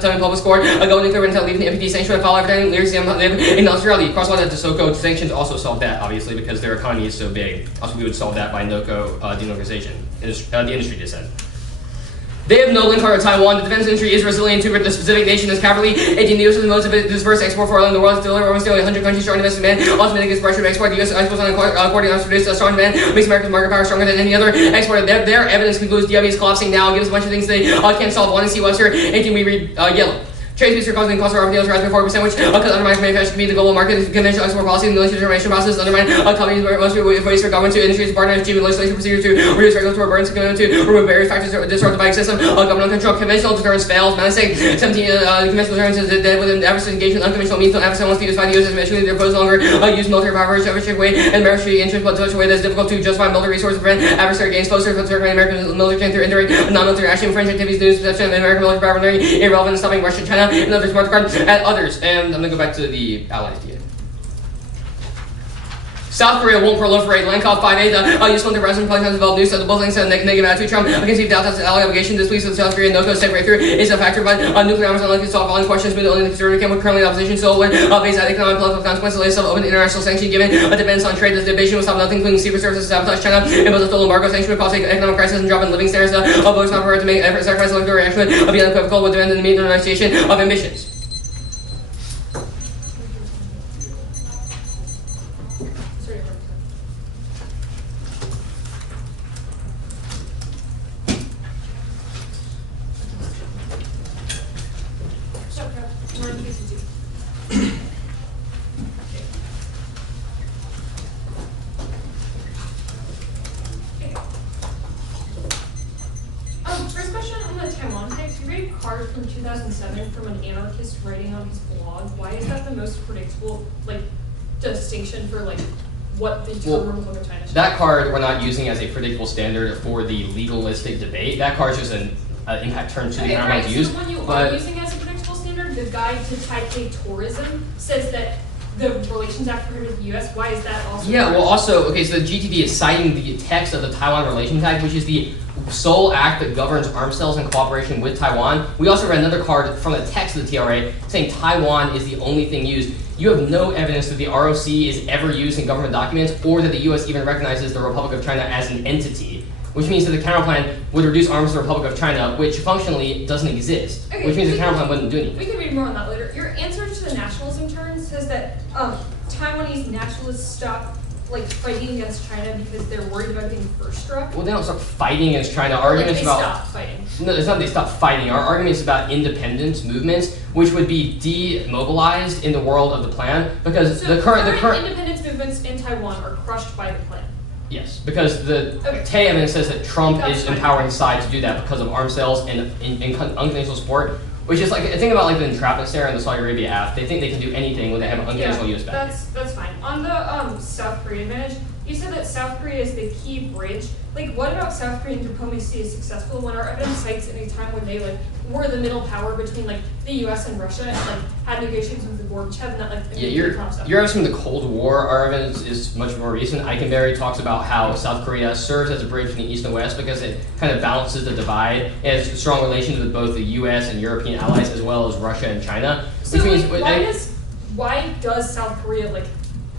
telling public score. Go nuclear until leaving the NPT sanctuary follow everything. Lyrics live in Australia. Cross one at the SOCO sanctions also solve that, obviously, because their economy is so big. Also, we would solve that by NOCO denuclearization. The industry dissent. They have no link to Taiwan. The defense industry is resilient to the specific nation as cavalry. 18 the U.S. is the most diverse export for oil in the world. Deliver almost nearly 100 countries strong investment demand. Ultimately, against pressure to export. The U.S. exports on according to produce a strong demand makes America's market power stronger than any other exporter. Their evidence concludes DW is collapsing now and gives a bunch of things they can't solve. One is see Webster. 18 we read yellow. Trade disputes are causing costs for raw materials rise by 4%, which undermines manufacturing to meet the global market. Conventional export policy and the military determination process undermine companies must be ways for government to industries partners achieve legislation procedures to reduce regulatory burdens to remove barrier factors disrupt the bike system. Government control conventional deterrence fails. Menacing 17 conventional deterrence is dead within adverse engagement. Unconventional means no adversary wants to use the U.S. eventually they propose longer use military power to every way and military interest, but such a way that is difficult to justify military resources to prevent adversary gains closer to certain American military chain through indirect non-military action, French activities, news, perception of American military power, irrelevant in stopping Russia, China, and other smart cards. And others, and I'm going to go back to the allies again. South Korea won't proliferate. Lancov 5A, use one to President probably has developed news that the both things have negative attitude. Trump conceived doubt that the ally obligation this week with South Korea no-code step breakthrough is a factor, but nuclear arms unlikely to solve all questions, but only the conservative camp with currently in opposition. So when based on economic and political consequences, the latest of open international sanction given a dependence on trade, the debate will stop nothing, including secret services to sabotage China, impose a total embargo, sanction would cause economic crisis and drop in living standards. Both not prepared to make efforts sacrifice electoral reaction would be unequivocal with demand to meet the renunciation of ambitions. First question on the Taiwan types. You read a card from 2007 from an anarchist writing on his blog. Why is that the most predictable, distinction for, what the term Republic of China should be? That card we're not using as a predictable standard for the legalistic debate. That card is just an impact term to the counterpoint to use. So when you are using as a predictable standard, the guide to Taipei tourism says that the Relations Act prohibited the U.S. Why is that also? Yeah, well, also, okay, so the GTD is citing the text of the Taiwan Relations Act, which is the sole act that governs arms sales in cooperation with Taiwan. We also read another card from the text of the TRA saying Taiwan is the only thing used. You have no evidence that the ROC is ever used in government documents or that the U.S. even recognizes the Republic of China as an entity, which means that the counterplan would reduce arms to the Republic of China, which functionally doesn't exist, Okay, which means the counterplan wouldn't do anything. We can read more on that later. Your answer to the nationalism turn says that Taiwanese nationalists stop fighting against China because they're worried about getting first struck. Well, they don't stop fighting against China. Arguments they about stop fighting. No, it's not they stop fighting. Our argument is about independence movements, which would be demobilized in the world of the plan because So the current independence movements in Taiwan are crushed by the plan. yes, because the Okay. Tay evidence says that Trump That's is fine. empowering side to do that because of arms sales and unconditional support, which is think about the entrapment snare in the Saudi Arabia act. They think they can do anything when they have unconditional U.S. backing. That's fine. On the South Korea advantage, you said that South Korea is the key bridge. What about South Korean diplomacy is successful when our evidence cites any time when they were the middle power between the U.S. and Russia and had negotiations with the Gorbachev and that Yeah, you're asking the Cold War. Our evidence is much more recent. Eikenberry talks about how South Korea serves as a bridge between the East and West because it kind of balances the divide. It has strong relations with both the U.S. and European allies as well as Russia and China. So why does South Korea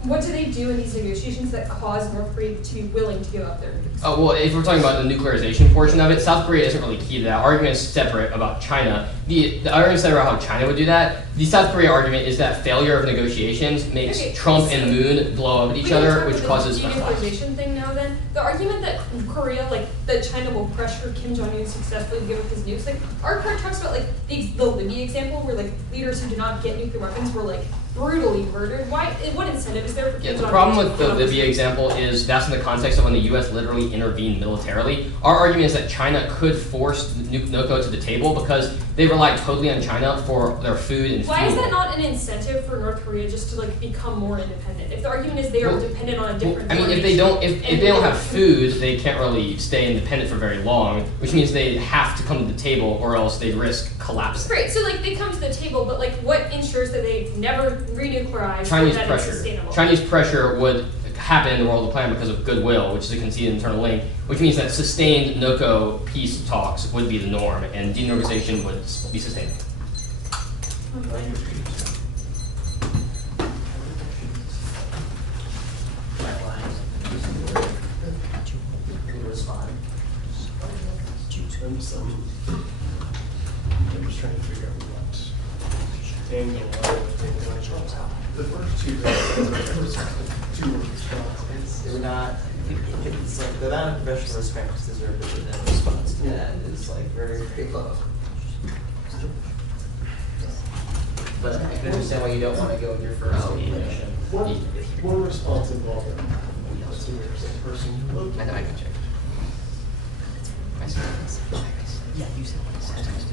what do they do in these negotiations that cause North Korea to be willing to give up their nukes? Oh, well, if we're talking about the nuclearization portion of it, South Korea isn't really key to that. Argument is separate about China. The argument is separate about how China would do that. The South Korea argument is that failure of negotiations makes Trump and Moon blow up at each other, which causes the denuclearization thing now then. The argument that Korea, that China will pressure Kim Jong-un successfully to give up his nukes, our card talks about the Libya example where leaders who did not get nuclear weapons were brutally murdered. What incentive is there for Kim Jong-un? The problem with the Libya example is that's in the context of when the U.S. literally intervened militarily. Our argument is that China could force NOCO to the table because they rely totally on China for their food and Why fuel. is that not an incentive for North Korea just to become more independent? If the argument is they are dependent on a different if they don't have food, they can't really stay independent for very long, which means they have to come to the table or else they'd risk collapsing. Great, so they come to the table, but what ensures that they never renuclearize Chinese or that pressure. it's sustainable? Chinese pressure would happen in the world of the plan because of goodwill, which is a conceded internal link, which means that sustained NOCO peace talks would be the norm and denuclearization would be sustained. Respond. I'm just trying to figure out what angle I would take on. The first two responses. They're not. It's the amount of professional respect deserved within the response to that is very, very low. But I can understand why you don't want to go with your first inclination. One response involved a senior person who looked. I can check. Yeah, you said what it says.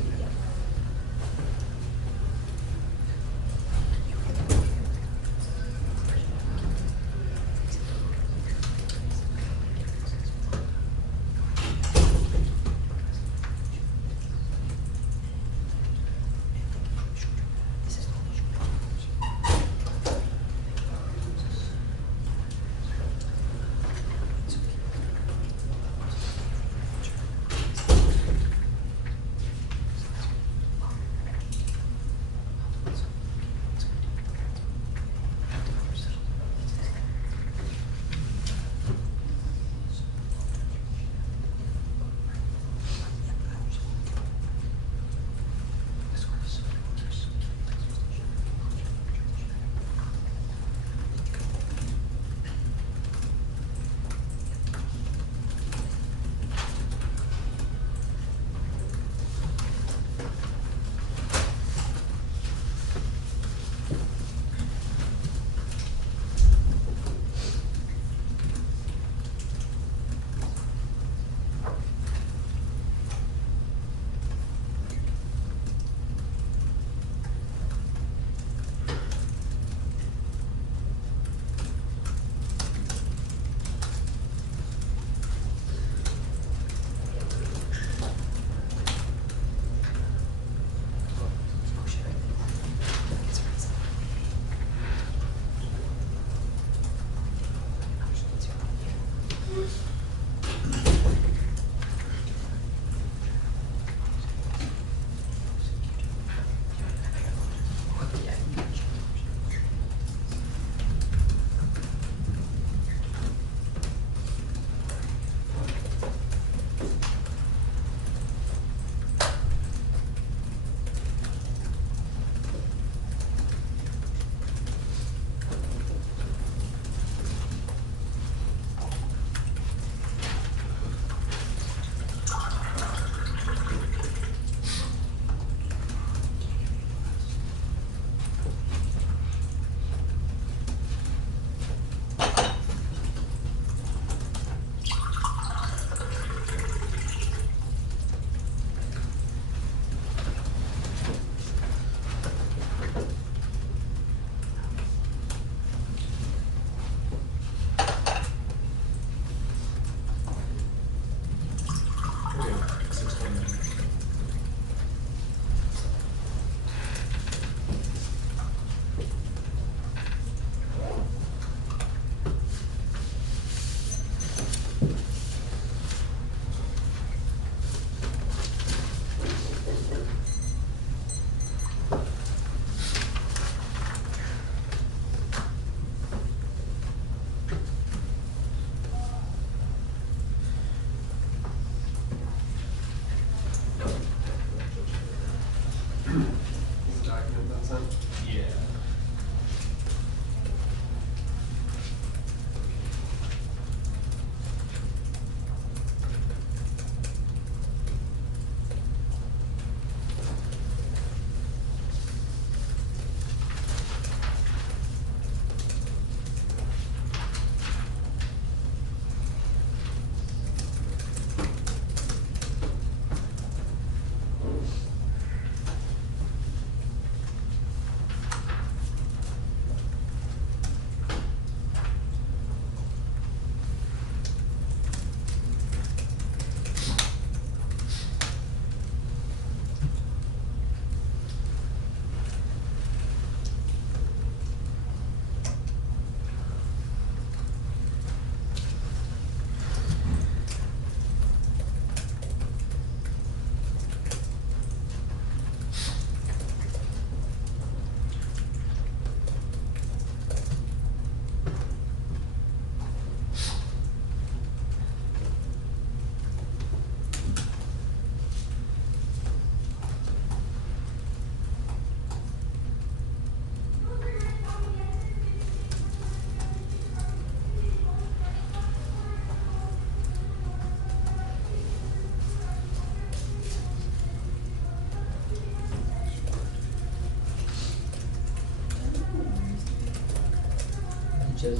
Jez.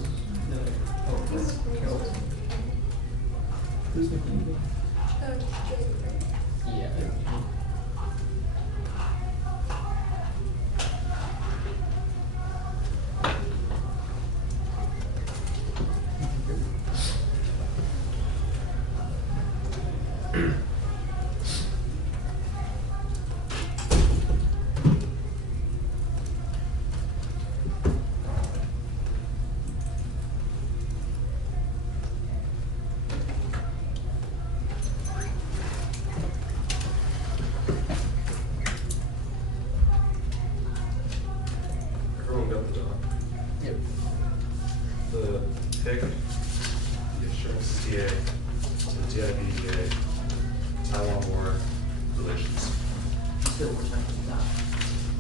No. Oh, that's Carol. Who's the queen? Yeah. Everyone got the doc. Yep. The PIC, the assurance DA, the DIBDA, Taiwan War relations. Still, we're talking about.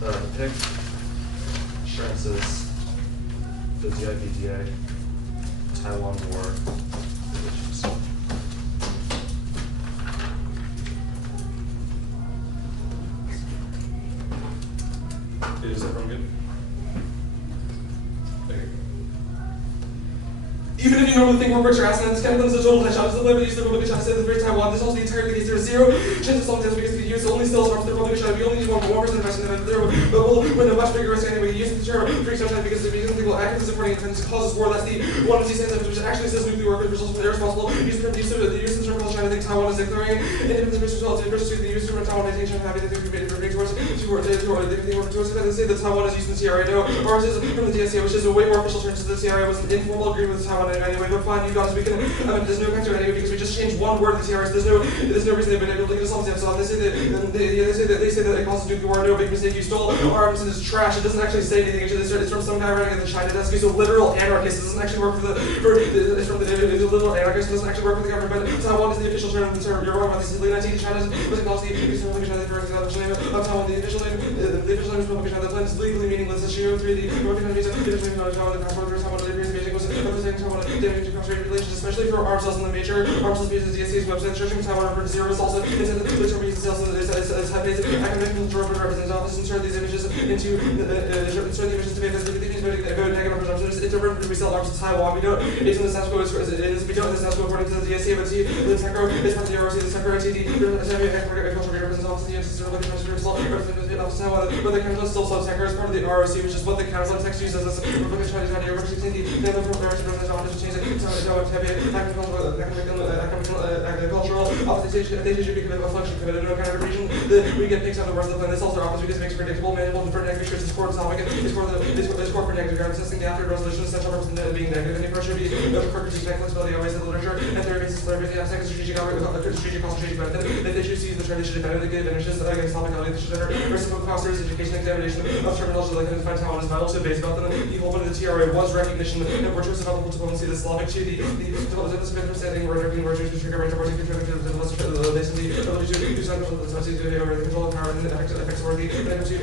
The PIC, assurances, the DIBDA, Taiwan War relations. Is everyone good? Okay. Even if you normally think we're richer assets, Canada is a total headshot. It's the limit use the Republic of China at the very Taiwan. This also the entire case. There's zero chance of solving this because we use only still arms the Republic of China. We only need 1% investment in there, but we'll win a much bigger risk anyway. Use the term free sometimes because if you don't think we'll actively supporting it causes war. That's the one of these sensitive, which actually says nuclear weapons results from irresponsible use the term called China. I think Taiwan is declaring independence result to the use of Taiwan. I think China happy that they could be towards they say that Taiwan is using the CRA. No, ours is from the DSA, which is a way more official term. So the CRA was an informal agreement with Taiwan anyway. But fine, you guys, we can. There's no impact to it anyway because we just changed one word in the CRA. There's no reason they've been able to get us all themselves. They say that it causes nuclear war. No big mistake. You stole arms and it's trash. It doesn't actually say anything. It's from some guy writing at the China desk. He's a literal anarchist. It doesn't actually work it's a literal anarchist. It doesn't actually work for the government. But Taiwan is the official term of the term. You're wrong about this. The 19th China was it called the Republic of China. The official name of Taiwan. The official name is Republic of China. The plan is legally meaningless. Issue 3. The Republic of China. The official name of Taiwan. The passport of Taiwan. The Beijing was representing Taiwan. Damaging to cross-strait relations, especially for arms sales in the major arms sales because the DSA's website searching Taiwan for zero is also intended to term using sales as type-based academic control represents office insert these images into insert the images to make this negative presumptions. It's a we sell arms to Taiwan. We don't. It's in the status quo. We don't in the status quo according to the DSA, but see the TECRO is part of the ROC. The TECRO ITD agricultural represents office in the Institute of Economic office Taiwan, but the council still sells TECRO as part of the ROC, which is what the council text uses as a Republic of Chinese University. The name of the represents office change it agricultural office. They should be committed to a function committed to a kind of region. We get picked on the worst of the plan. This also office because it makes predictable, manageable, and for negative shirts. It's core to topic. It's core for negative ground assessing the after resolution. Essential purpose in being negative. Any pressure be for critique flexibility, always in the literature, and third basis, second strategic strategic benefit. If they choose to use the term, they should defend it. They give advantages against topicality. They should enter reciprocal fosters education examination of terminology like define Taiwan as vital to base about them. The whole point of the TRA was recognition and virtuous developmental diplomacy. The Slavic to the understanding word of universal to trigger right to working to the ability to do something the control of power and the effects of worthy language the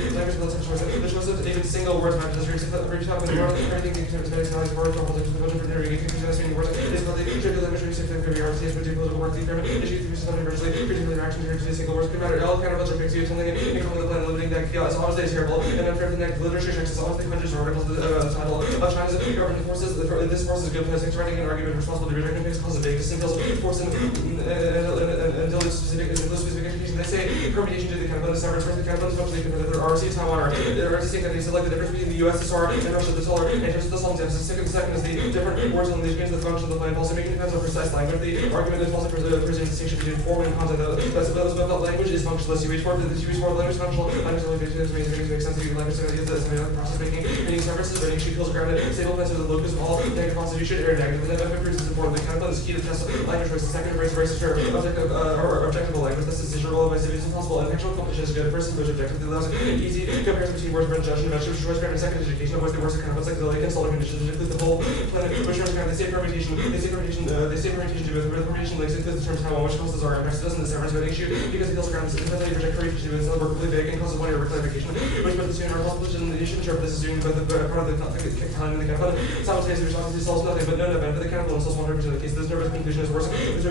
choice of even single words matches reach up in the world everything is personality for the whole for narrating meaning words is called the trivial language receptive of your RCS with political work the issue through something virtually critical interaction to single words could matter all kind of fix you telling and calling the plan limiting that as long as they terrible and then for the next literature checks as long as they quenches articles the title of China's government forces this force is good because it's writing an argument responsible to rejecting things cause of vagueness and force until it's specific education. They say permutation to the Canada severance first the Canada especially compared to their RC Taiwan or their RC countries. So like the difference between the USSR and Russia, the solar and just the Solomon. The second is the different words on these means the function of the plan. Also making depends on precise language. The argument is also presenting distinction between form and content. That's about language is functionless. You use for language functional. Language only makes sense. You language is process making meaning services, but she feels grounded. Stable plans are the locus of all negative constitution or negative. The negative is important. The Canada is key to test language race. The second race objective language. This is measurable by cities impossible. And actual competition is good. First language objective allows easy comparison between words and judgment. Which was and second education of what the words are kind of like the like consulting conditions include the whole planet. Which are kind of they say permutation to with permutation links includes the term Taiwan, which causes our impacts. Doesn't the severance voting issue because it feels grounds independently reject correction to it's work really big and causes 1 year clarification. Which puts the student or possible position you should interpret this as doing but the part of the time in the kind of simultaneously responsibility solves nothing but no event for the chemical and solves 100% of the case. This nervous conclusion is worse. They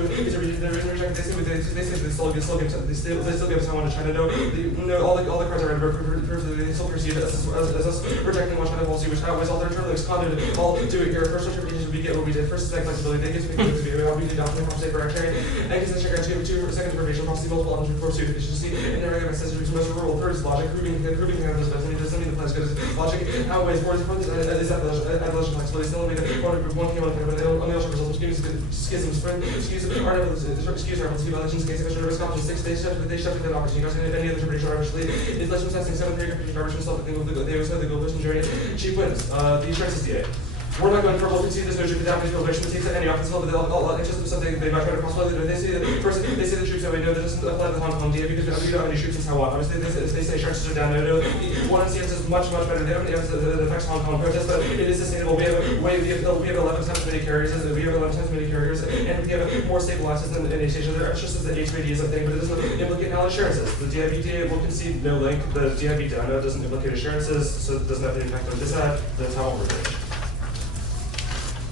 still give Taiwan to China. No, all the cards are read. They still perceive it as us rejecting one China policy, which outweighs all their terms. I'll do it here. First interpretation, we get what we did. First, spec flexibility. They get to be obviously adopting the concept for actarian. And consistency criteria two. Second interpretation, process multiple elements for two efficiency. And there are accessory to measure rule. Third is logic. Proving kind of this doesn't mean the plan is good. Logic outweighs more. Is that logical flexibility? Still, one came on the also results. Schisms. Excuse our violations. Case of risk option 6. They shut with that opportunity. Any other interpretation arbitrarily. Is legend testing 7. 3 interpretation arbitrary stuff. They always have the goal person jury. Cheap wins. The insurance is DA. We're not going for both. We see this notion of adaptive relation. It takes any offensive, but it's just something they might try to cross play. They say that first they say the troops that we know that doesn't apply to the Hong Kong DA because we don't have any troops in Taiwan. Obviously, they say chances are down. No, one CS is much better. They don't have the affects Hong Kong protests, but it is sustainable. We have 11 times as many carriers. We have 11 times as many carriers, and we have more stable access than in East Asia. There are just the HVD is a thing, but it doesn't implicate now assurances. The DIB will concede no link. The DIB down doesn't implicate assurances, so it doesn't have any impact on this side. The Taiwan bridge.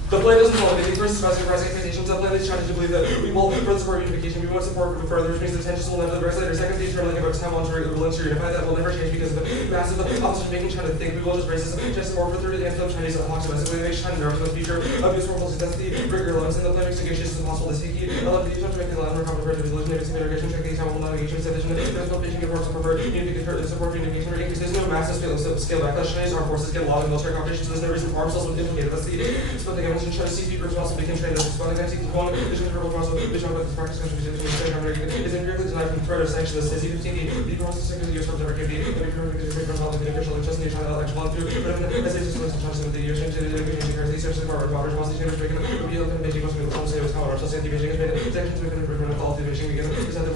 The plan doesn't follow anything. First, rising expectations. The plan is trying to believe that we will further support unification. We won't support further, which means the tensions will never the regulator. Second, the eternal about Taiwan to unify that will never change because of the massive opposition making China think. We will just raise this just more for 30 and Chinese hawks domestically. They make China nervous in the future of this world policy. That's the rigor elements, and the plan makes negotiations impossible. The Siki, the attempt to make the Latin Republic of the village, maybe some integration, checking Taiwan navigation, sedition, there's no pitching of works to prefer unification, support for unification or increase. There's no massive scale backlash. Chinese armed forces get a lot of military competition, so there's no reason for arms also implicated. That's the spending evidence in China. CP groups also became trained as responding to one vision for also vision about this practice countries is empirically denied from threat or sanction. This is C-15, the process of the US from Democrat, the official just in China election one through, but as it is Johnson with the US into the research department, waters, while the chambers making a real Beijing was going to say was how our social Beijing has made sections within the improvement of all the Beijing because is that the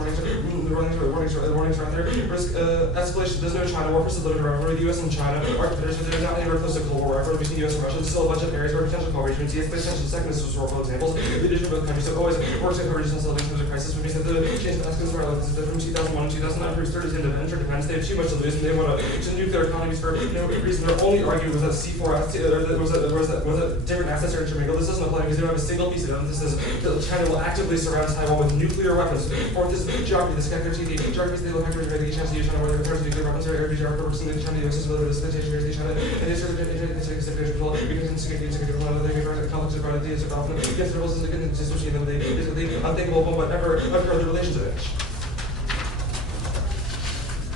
warnings rather risk escalation. There's no China war for stability around the US and China are competitors, but there's not anywhere close to Cold War effort between US and Russia. There's still a bunch of areas where potential cooperation between potential second historical examples. The leadership of both countries have always worked to cover regional settlements in the crisis, which means that the change of Eskimos were elected from 2001 and 2009 for third is interdependence. They have too much to lose and they want to nuclear economies for no reason. Their only argument was that C4 was that different assets are intermingled. This doesn't apply because they don't have a single piece of evidence that says that China will actively surround Taiwan with nuclear weapons. Fourth is geography. This character TV. Geography is the local factor to make a chance to use China where there are nuclear weapons or air geography works in China, US, as well as the situation is China. And it's sort of Pacific control. We can instigate one of the conflicts about ideas of often against the rules and associate them with the unthinkable but whatever occur the relations of it.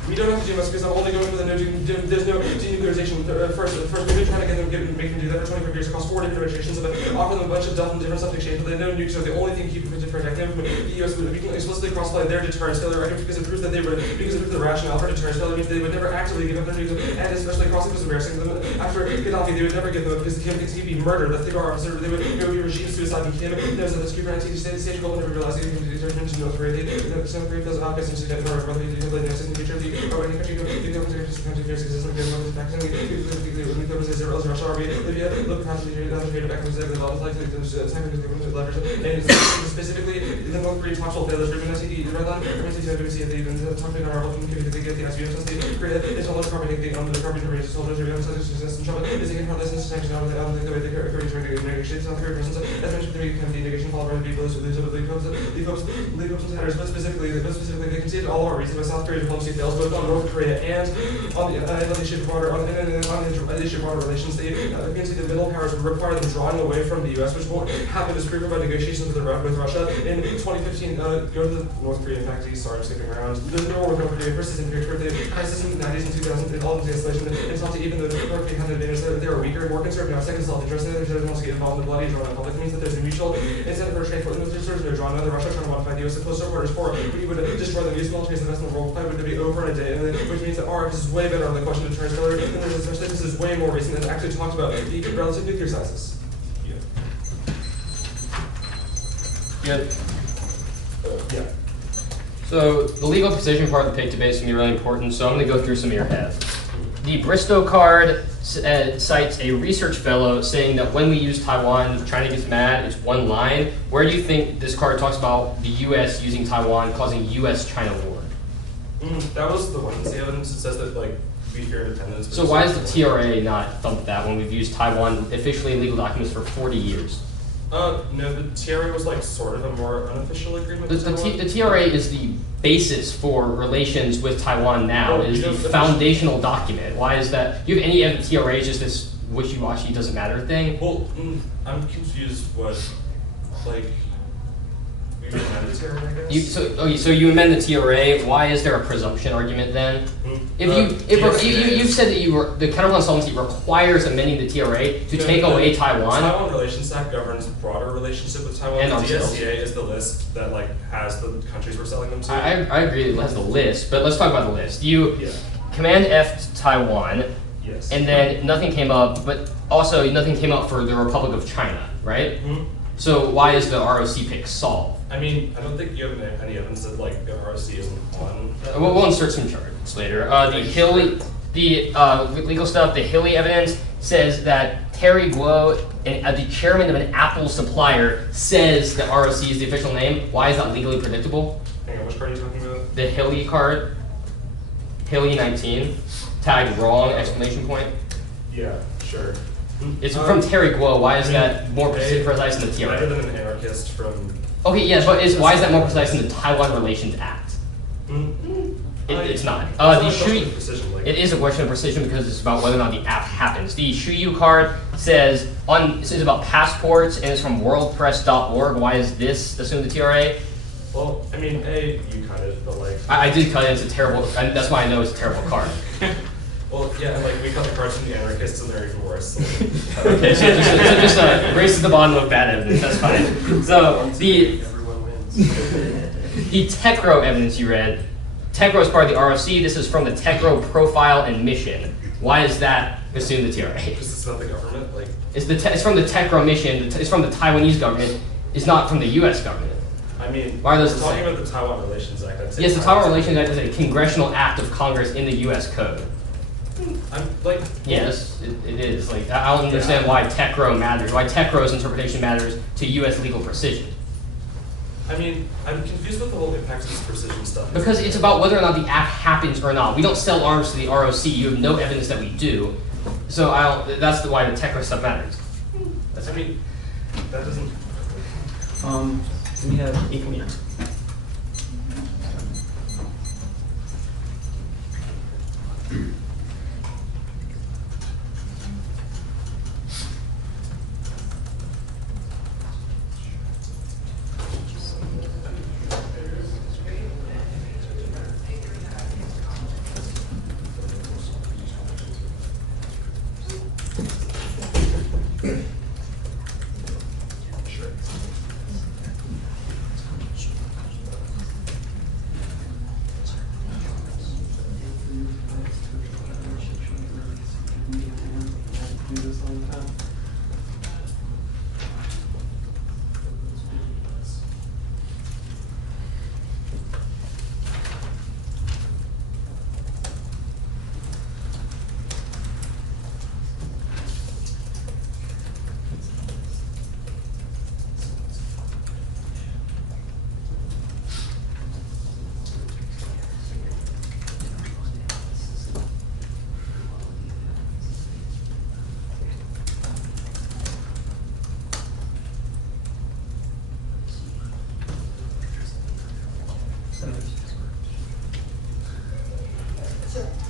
We don't have to do much because I'm only going for the no. There's no denuclearization. First, we've been trying to get them make them do that for 25 years across 4 different administrations, but offer them a bunch of different stuff in exchange. But they know nukes are the only thing keeping them protecting them. The U.S. would explicitly cross-play their deterrence failure because it proves that they would because it proves the rationale for deterrence failure means they would never actively give up their nukes, and especially crossing was embarrassing to them. After Gaddafi, they would never give them up because the things he'd be murdered. That they would be regime suicide. Became there's a screen anti stage goal never realized he can determine to North Korea. South Korea feels obvious and get more whether he can play next in the future. Or any country. Russia, look past the back and the laws like specifically the North Korean possible failures driven as the red line, the talking about our looking to get the SBM test the Korea is all carbon the carbon range soldiers are such trouble is again how this is sanctioned on the way the Korean trying to negotiate South Korea presence as mentioned the negation followed by the people who leave hopes and centers, but specifically they conceded all our reasons why South Korea diplomacy fails both on North Korea and on the issue of broader relations. They the middle powers would require them drawing away from the U.S., which won't happen as proven by negotiations with Russia. In 2015, go to the North Korean factory. Sorry, I'm skipping around. There's no war with North Korea. First is in the crisis in the 90s and 2000s, and all of the escalation. It's not to even though North Korea had an advantage that they were weaker and more conservative. Now, second self-interest, and they also get involved in the bloody drawn conflict. It means that there's a mutual incentive for trade for the there's no drawn. The Russia trying to modify the U.S. close supporters for we would destroy the U.S. military the best in the world. Fight would be over in a day, which means that our is way better on the question of deterrence failure, and especially this is way more recent and actually talks about the relative nuclear sizes. Good. Yeah. So the legal position part of the pick debate is going to be really important, so I'm going to go through some of your heads. The Bristow card cites a research fellow saying that when we use Taiwan, China gets mad, it's one line. Where do you think this card talks about the U.S. using Taiwan causing U.S.-China war? That was the one. The evidence that says that, like, we fear independence. So why does the TRA not thump that when we've used Taiwan officially in legal documents for 40 years? No, the TRA was like sort of a more unofficial agreement. The TRA is the basis for relations with Taiwan now. It is the foundational document. Why is that? Do you have any of the TRA is just this wishy-washy doesn't matter thing. Well, I'm confused what, like, we amended TRA, I guess? So you amend the TRA. Why is there a presumption argument then? You've said that the Counterbalance Solvency requires amending the TRA to take away Taiwan. The Taiwan Relations Act governs broader relationship with Taiwan. And the ourselves. DSCA is the list that like has the countries we're selling them to. I agree it has the list, but let's talk about the list. You Yeah. Command F to Taiwan, Yes. and then nothing came up, but also nothing came up for the Republic of China, right? So why is the ROC pick solved? I mean, I don't think you have any evidence that like the ROC isn't on. We'll insert some charts later. The legal stuff, the Hilly evidence says that Terry Guo, the chairman of an Apple supplier, says that ROC is the official name. Why is that legally predictable? Hang on, which card are you talking about? The Hilly card, Hilly 19, tagged wrong, exclamation point. Yeah, sure. It's from Terry Guo. Why is that more A, precise than the Better TRA? than an anarchist from. Okay, yes, but why is that more precise than the Taiwan Relations Act? It's not. It's The not a question Shui. of precision, like- It is a question of precision because it's about whether or not the app happens. The Shuyu card says about passports and it's from worldpress.org. Why is this assume the TRA? Well, I mean, A, you cut it, but like. I did cut it. It's a terrible. And that's why I know it's a terrible card. Well, yeah, and like we cut the cards from the anarchists and they're even worse. So. Okay, so just race to the bottom of bad evidence. That's fine. So Everyone wins. the Tecro evidence you read. Tecro is part of the ROC. This is from the Tecro profile and mission. Why is that assume the TRA? It's not the government, like. It's from the Tecro mission. It's from the Taiwanese government. It's not from the U.S. government. I mean, Why are those we're the talking same? about the Taiwan Relations Act. I'd say Yes, the Taiwan Relations Act is a congressional act of Congress in the U.S. code. I'm like. Yes, it is. Like I don't understand why Tecro matters. Why Tecro's interpretation matters to U.S. legal precision. I mean, I'm confused with the whole impact of this precision stuff. Because it's about whether or not the act happens or not. We don't sell arms to the ROC. You have no evidence that we do. So that's why the Tecro stuff matters. I mean, that doesn't. We have 8 minutes. Do this all the time.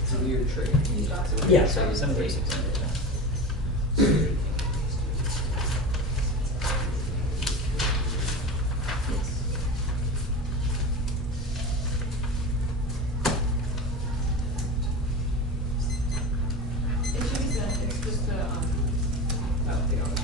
It's a weird trick. Yeah, so 736. It should be set, it's just the, the other.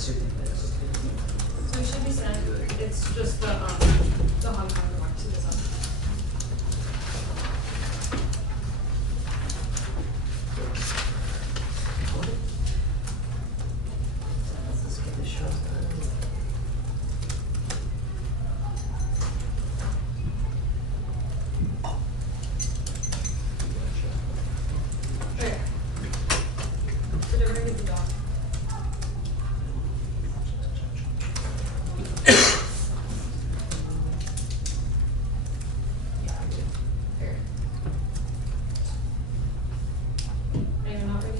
superintendent. So it should be sent. It's just the Hong Kong democracy design. Let's get this shot done. Okay. Did everyone get the doc? Anyone not ready?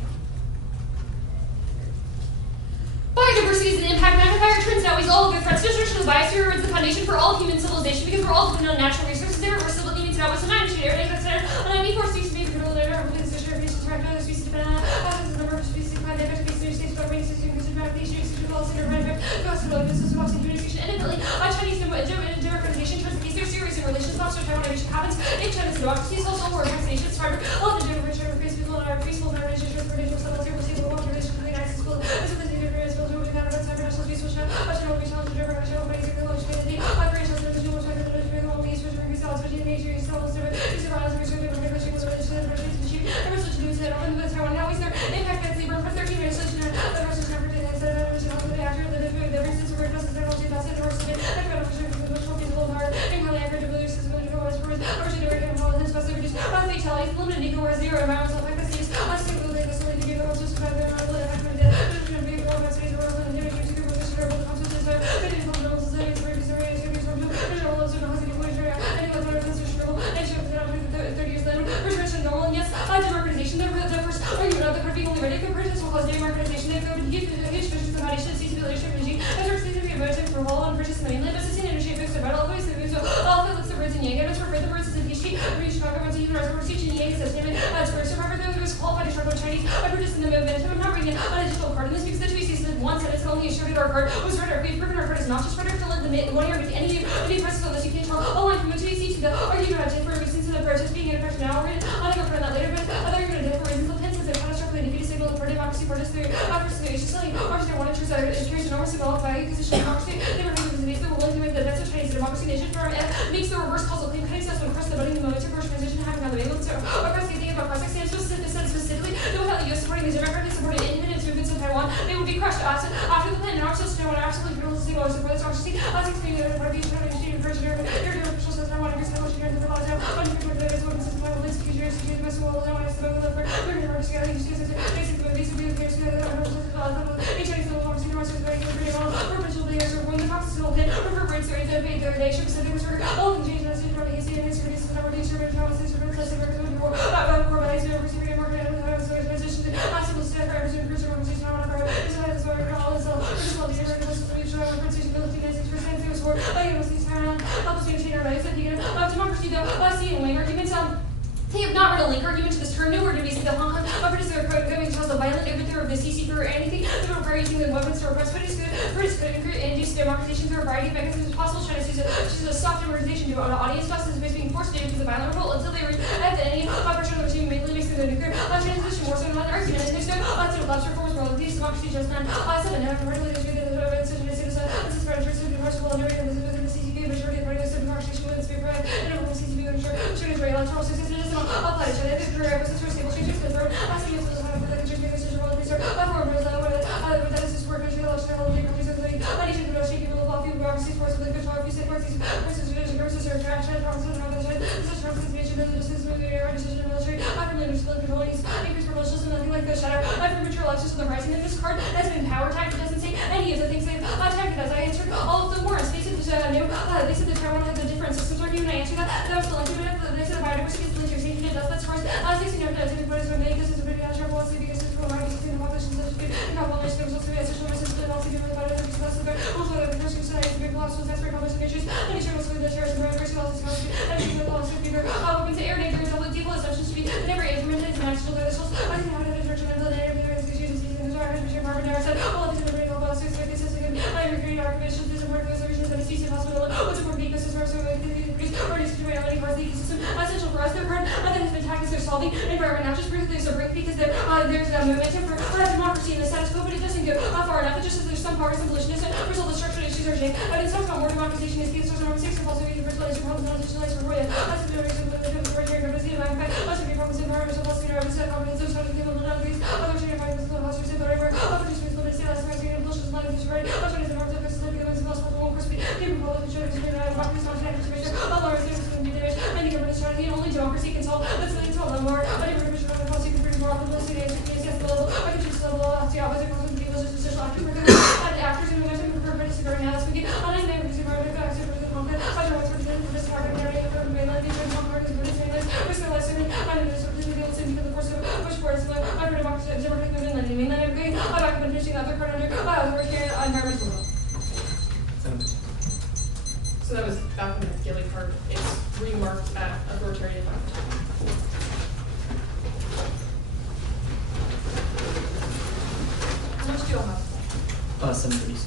Biodiversity is an impact magnifier. It turns out we all good threats. Destruction of the biosphere is the foundation for all human civilization because we're all dependent on natural resources. Irreversible needs to know what's the magnitude area that's centered on 94 species being controlled and the species direct other species dependent on the number of species and the effective species government system because of the issue policy and benefit cost of the system of communication and ability Chinese democratization turns the case their series in relations not so Taiwan invasion happens if China's democracy is also war vaccination is harder all the generation of peaceful and our peaceful relationship for national settlements here will see the world relation to the United States school as if the data is built over the Canada that's international peaceful show national regional international basic relationship operations and the national sector the national only is for results which in nature is still service is around the research of the was related to the relations to achieve ever such news that open the Taiwan now is there impact that's labor for 13 minutes such that the versus never did that said that original the actor the differences were just technology that's it or something like that for sure the trophies a little hard and how they average ability system to go as far as original and all the specific just fatalities limited equal or zero amounts of efficacy us to go like this only to give us just about the amount of effect of death but it's going to be a world that's based on the image to go this year but the consequences are but in the middle society it's very disarray it's going to be so new there's all those who know how to do it and you know that's just trouble and she was 30 years later resurrection normal and yes democratization the first argument of the court being only ready for purchase will cause democratization they go to huge visions of how they should see the leadership regime as there seems to be a motive for all and purchase in the mainland but sustained energy affects the vital always the moves so all that looks the birds and yang evidence for the birds is in PhD British Chicago went to university for teaching yang says him as first survivor who was qualified to struggle Chinese I purchased in the movement I'm not reading an additional card in this because the two seasons one sentence only assured our card was rhetoric we've proven our card is not just rhetoric to live the 1 year with any prices unless you can tell a line from which you see to the argument about different reasons in the protest being in effect now we're going to go for that later but I thought you were going to different reasons of hints that catastrophically defeated signal for democracy protest through it's just like obviously I want to choose a enormous developed value position of democracy they were going to the that were willing to make the best of Chinese democracy nation for makes the reverse causal claim cutting steps when across the budding the moment to transition happening on the mainland so across the idea about prospects and specifically that without the US supporting these democratically supported independence movements in Taiwan they would be crushed after the plan and also Taiwan absolutely critical to single support this democracy as explaining the part of the United States your official says Taiwan agrees to Washington and the laws out on your the best weapons system level security the best world I want to the for we're going to together you see this basically these will be the case together Chinese democracy is very good all provincial players are one the constitutional pin for brains are the pay their nation Pacific was all the changes in the history and history is the nation of provinces for plus the record of war by the university market and the position possible step for every person organization on our this is where all is all this is all the different solutions for organization ability 96% it was for I was these help us maintain our rights and democracy though see in link arguments they have not read a link argument to this term. No word to basic the Hong Kong particular government tells a violent overthrow of the CC or anything. They were using the weapons to repress what is good, and induce democratization through a variety of mechanisms possible. China sees a soft democratization to an audience process is being forced to do because of violent revolt until they reach at the end of pressure of the team mainly makes the nuclear transition more so another argument. And there's no to lobs reforms for all of these democracy just none. Seven never regularly distribute the citizens. This is very interesting. Universal and everything. This is the CCP majority of parties of democracy with its paper and over the CCP and sure very electoral success. Apply to China. This career was a stable changes to the third. Asking us to have the country decision about research. Platform is that is work country election all the countries of the nation to negotiate people of few bureaucracies force of the control of these parties versus our traction promises and other such representation of the decision of the area decision military after municipal controls increase promotions and nothing like the shadow after mature elections on the rising and this card has been power tagged. It doesn't say any of the things they've tagged as I answered all of the warrants. They said they said the Taiwan had the different systems working and I answered that was still into it. They said the biodiversity is military safety it does that's first. 16 of the everybody's going to make this is a pretty natural policy because it's for my existing population such good and how well there's also a social message that also given about it because that's the also the person society to be lost with that's very public issues and it shows with the terrorism and diversity also scholarship and it's the laws of people open to air neighbors all the default assumptions to be never implemented and actual the source I think how to determine the narrative there is issues and the drivers which are Barbara Dara said all of these are very well policies like this is again I agree our commission this is more resolutions that is easy possible what's important because it's also increase or needs to be reality for the ecosystem essential for us their part and then has been tagged as they're solving environment not just briefly so brief because there's a momentum for democracy and the status quo but it doesn't go far power is abolitionist, result of structural issues are changed. I didn't talk about more democratization is the social norm 6 and false media for political problems not digitalized for Roya. As the generation of the authoritarian capacity of mankind, must be problems environmental policy and urban set confidence of starting people to non-agrees, authoritarian finance of house or say whatever, authoritarian people to say last time and bullshit is not against right, authoritarian norms of business living against the most possible crispy, giving public insurance to the democracy not to information, all our services can be damaged, and the government is trying to get only democracy can solve. Let's lead to a more, a different vision of the policy can bring more publicity and security against the level, I can choose the level of the opposite causes of the evil social actors, and the actors in the mention for purpose of now speaking, on a name of the environment, the actors for the conflict, I don't want to pretend for this carbon area of the mainland, the French conquerors, the British mainland, risk their lives, and I know this is the city because the force of push for its life, I for democracy, democratic mainland, the mainland, I'm great, I'm back when finishing up the part under, authoritarian environmental law. So that was back when the Gilly part is remarked at authoritarian environment. How much do you all have? 7 threes.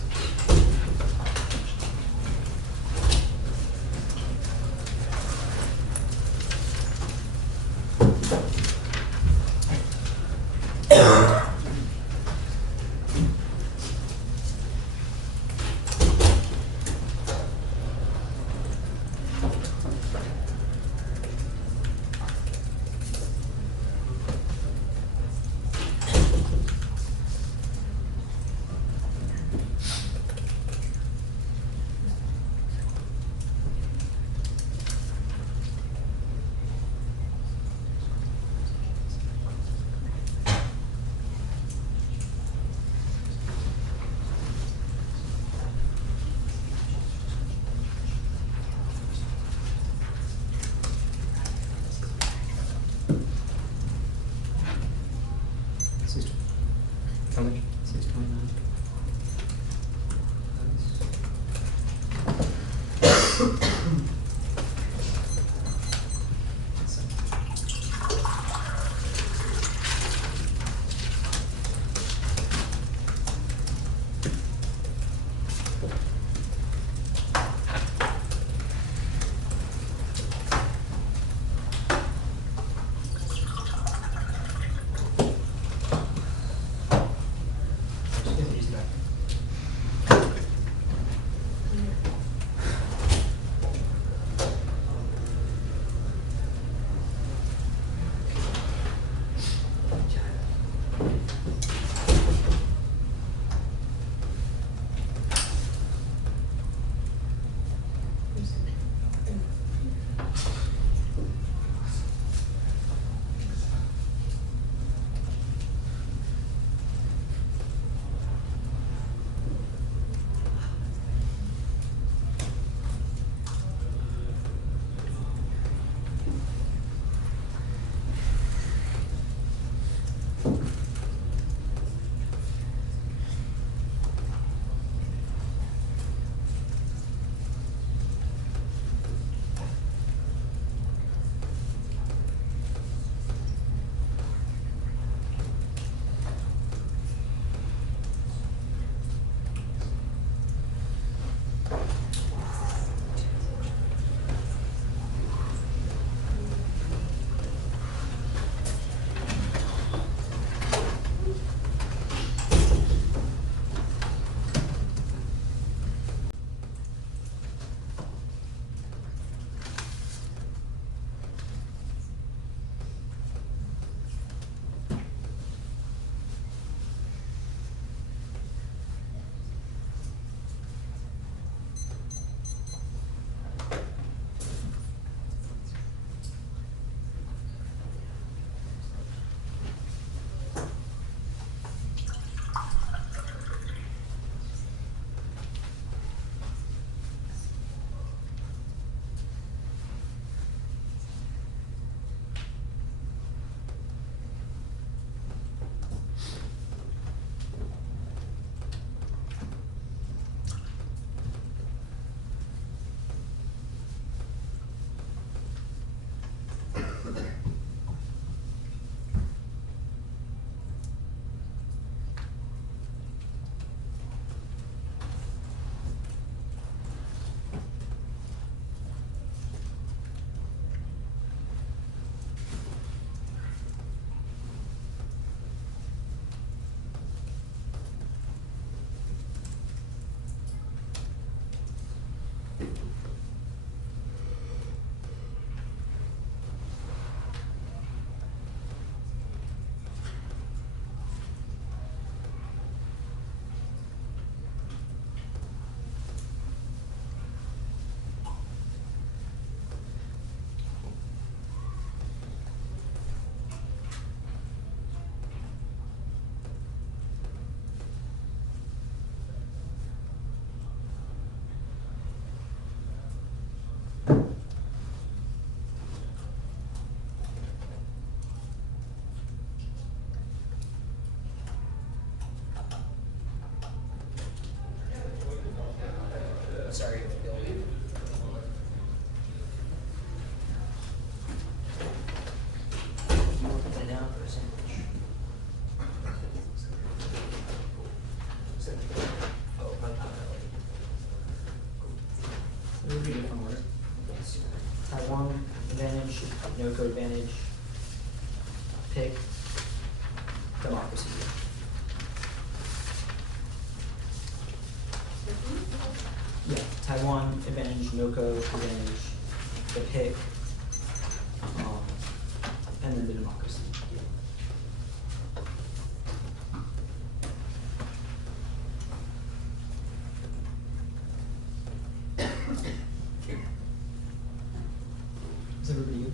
what's the argument building? You want to put it down for a sandwich? Oh, probably not really. We'll read it from order. Taiwan advantage, no code advantage, pick, democracy. Yeah, Taiwan advantage, no code advantage, the pick, and then the democracy. Is everybody good?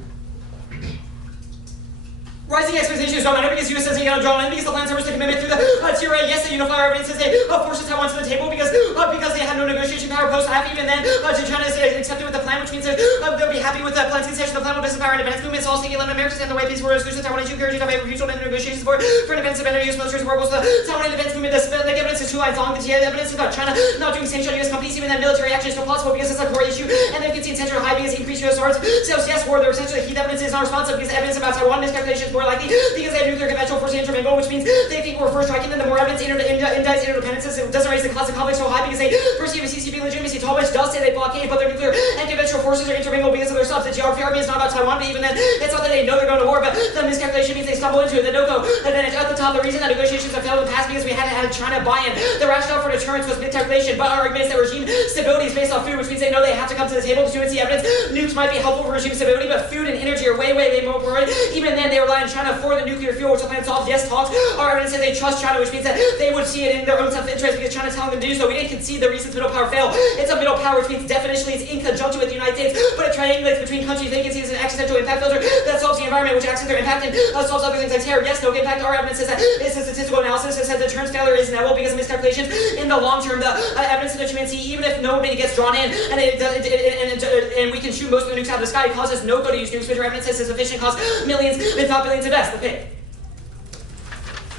Rising expectations don't matter because US doesn't get drawn in because the plans are to commitment through the TRA. Yes, the unifier evidence says they forces Taiwan to the table because they have no negotiation power post half even then to China is accepted with the plan, which means that they'll be happy with the plan's concession. The plan will disempower independence movements, all state and Americans and the way peace for exclusion Taiwan issue encouraging to have refusal and negotiations for independence of US military support. The Taiwan independence movement, the evidence is 2 lines long. The evidence about China not doing sanctions on US companies, even then military action is still possible because it's a core issue, and then gets the intention of high because increased US swords. Sales, yes, war, they're essentially the heat evidence is not responsive because evidence about Taiwan miscalculations more likely because they have nuclear conventional force to intermingle, which means they think we're first striking them. The more evidence indicates interdependences, it doesn't raise the cost of conflict so high because they perceive a CCP legitimacy. Tallbridge does say they blockade, but their nuclear and conventional forces are intermingled because of their subs. The geography argument is not about Taiwan, but even then, it's not that they know they're going to war, but the miscalculation means they stumble into it. The no-go advantage at the top. The reason that negotiations have failed in the past because we hadn't had China buy-in. The rationale for deterrence was miscalculation, but our argument is that regime stability is based off food, which means they know they have to come to the table to see evidence. Nukes might be helpful for regime stability, but food and energy are way more important. Even then, they rely on China for the nuclear fuel, which the plan solves. Yes, talks. Our evidence says they trust China, which means that they would see it in their own self-interest because China's telling them to do so. We didn't concede the reasons middle power fail. It's a middle power, which means definitionally it's in conjunction with the United States, but it triangulates between countries. They can see it as an existential impact filter that solves the environment, which acts as their impact and solves other things like terror. Yes, no impact. Our evidence says that it's a statistical analysis that says deterrence failure is inevitable because of miscalculations. In the long term, the evidence of deterrence, even if nobody gets drawn in and we can shoot most of the nukes out of the sky, it causes no go to use nukes, which our evidence says is sufficient, costs millions, if not billions of deaths. The pick.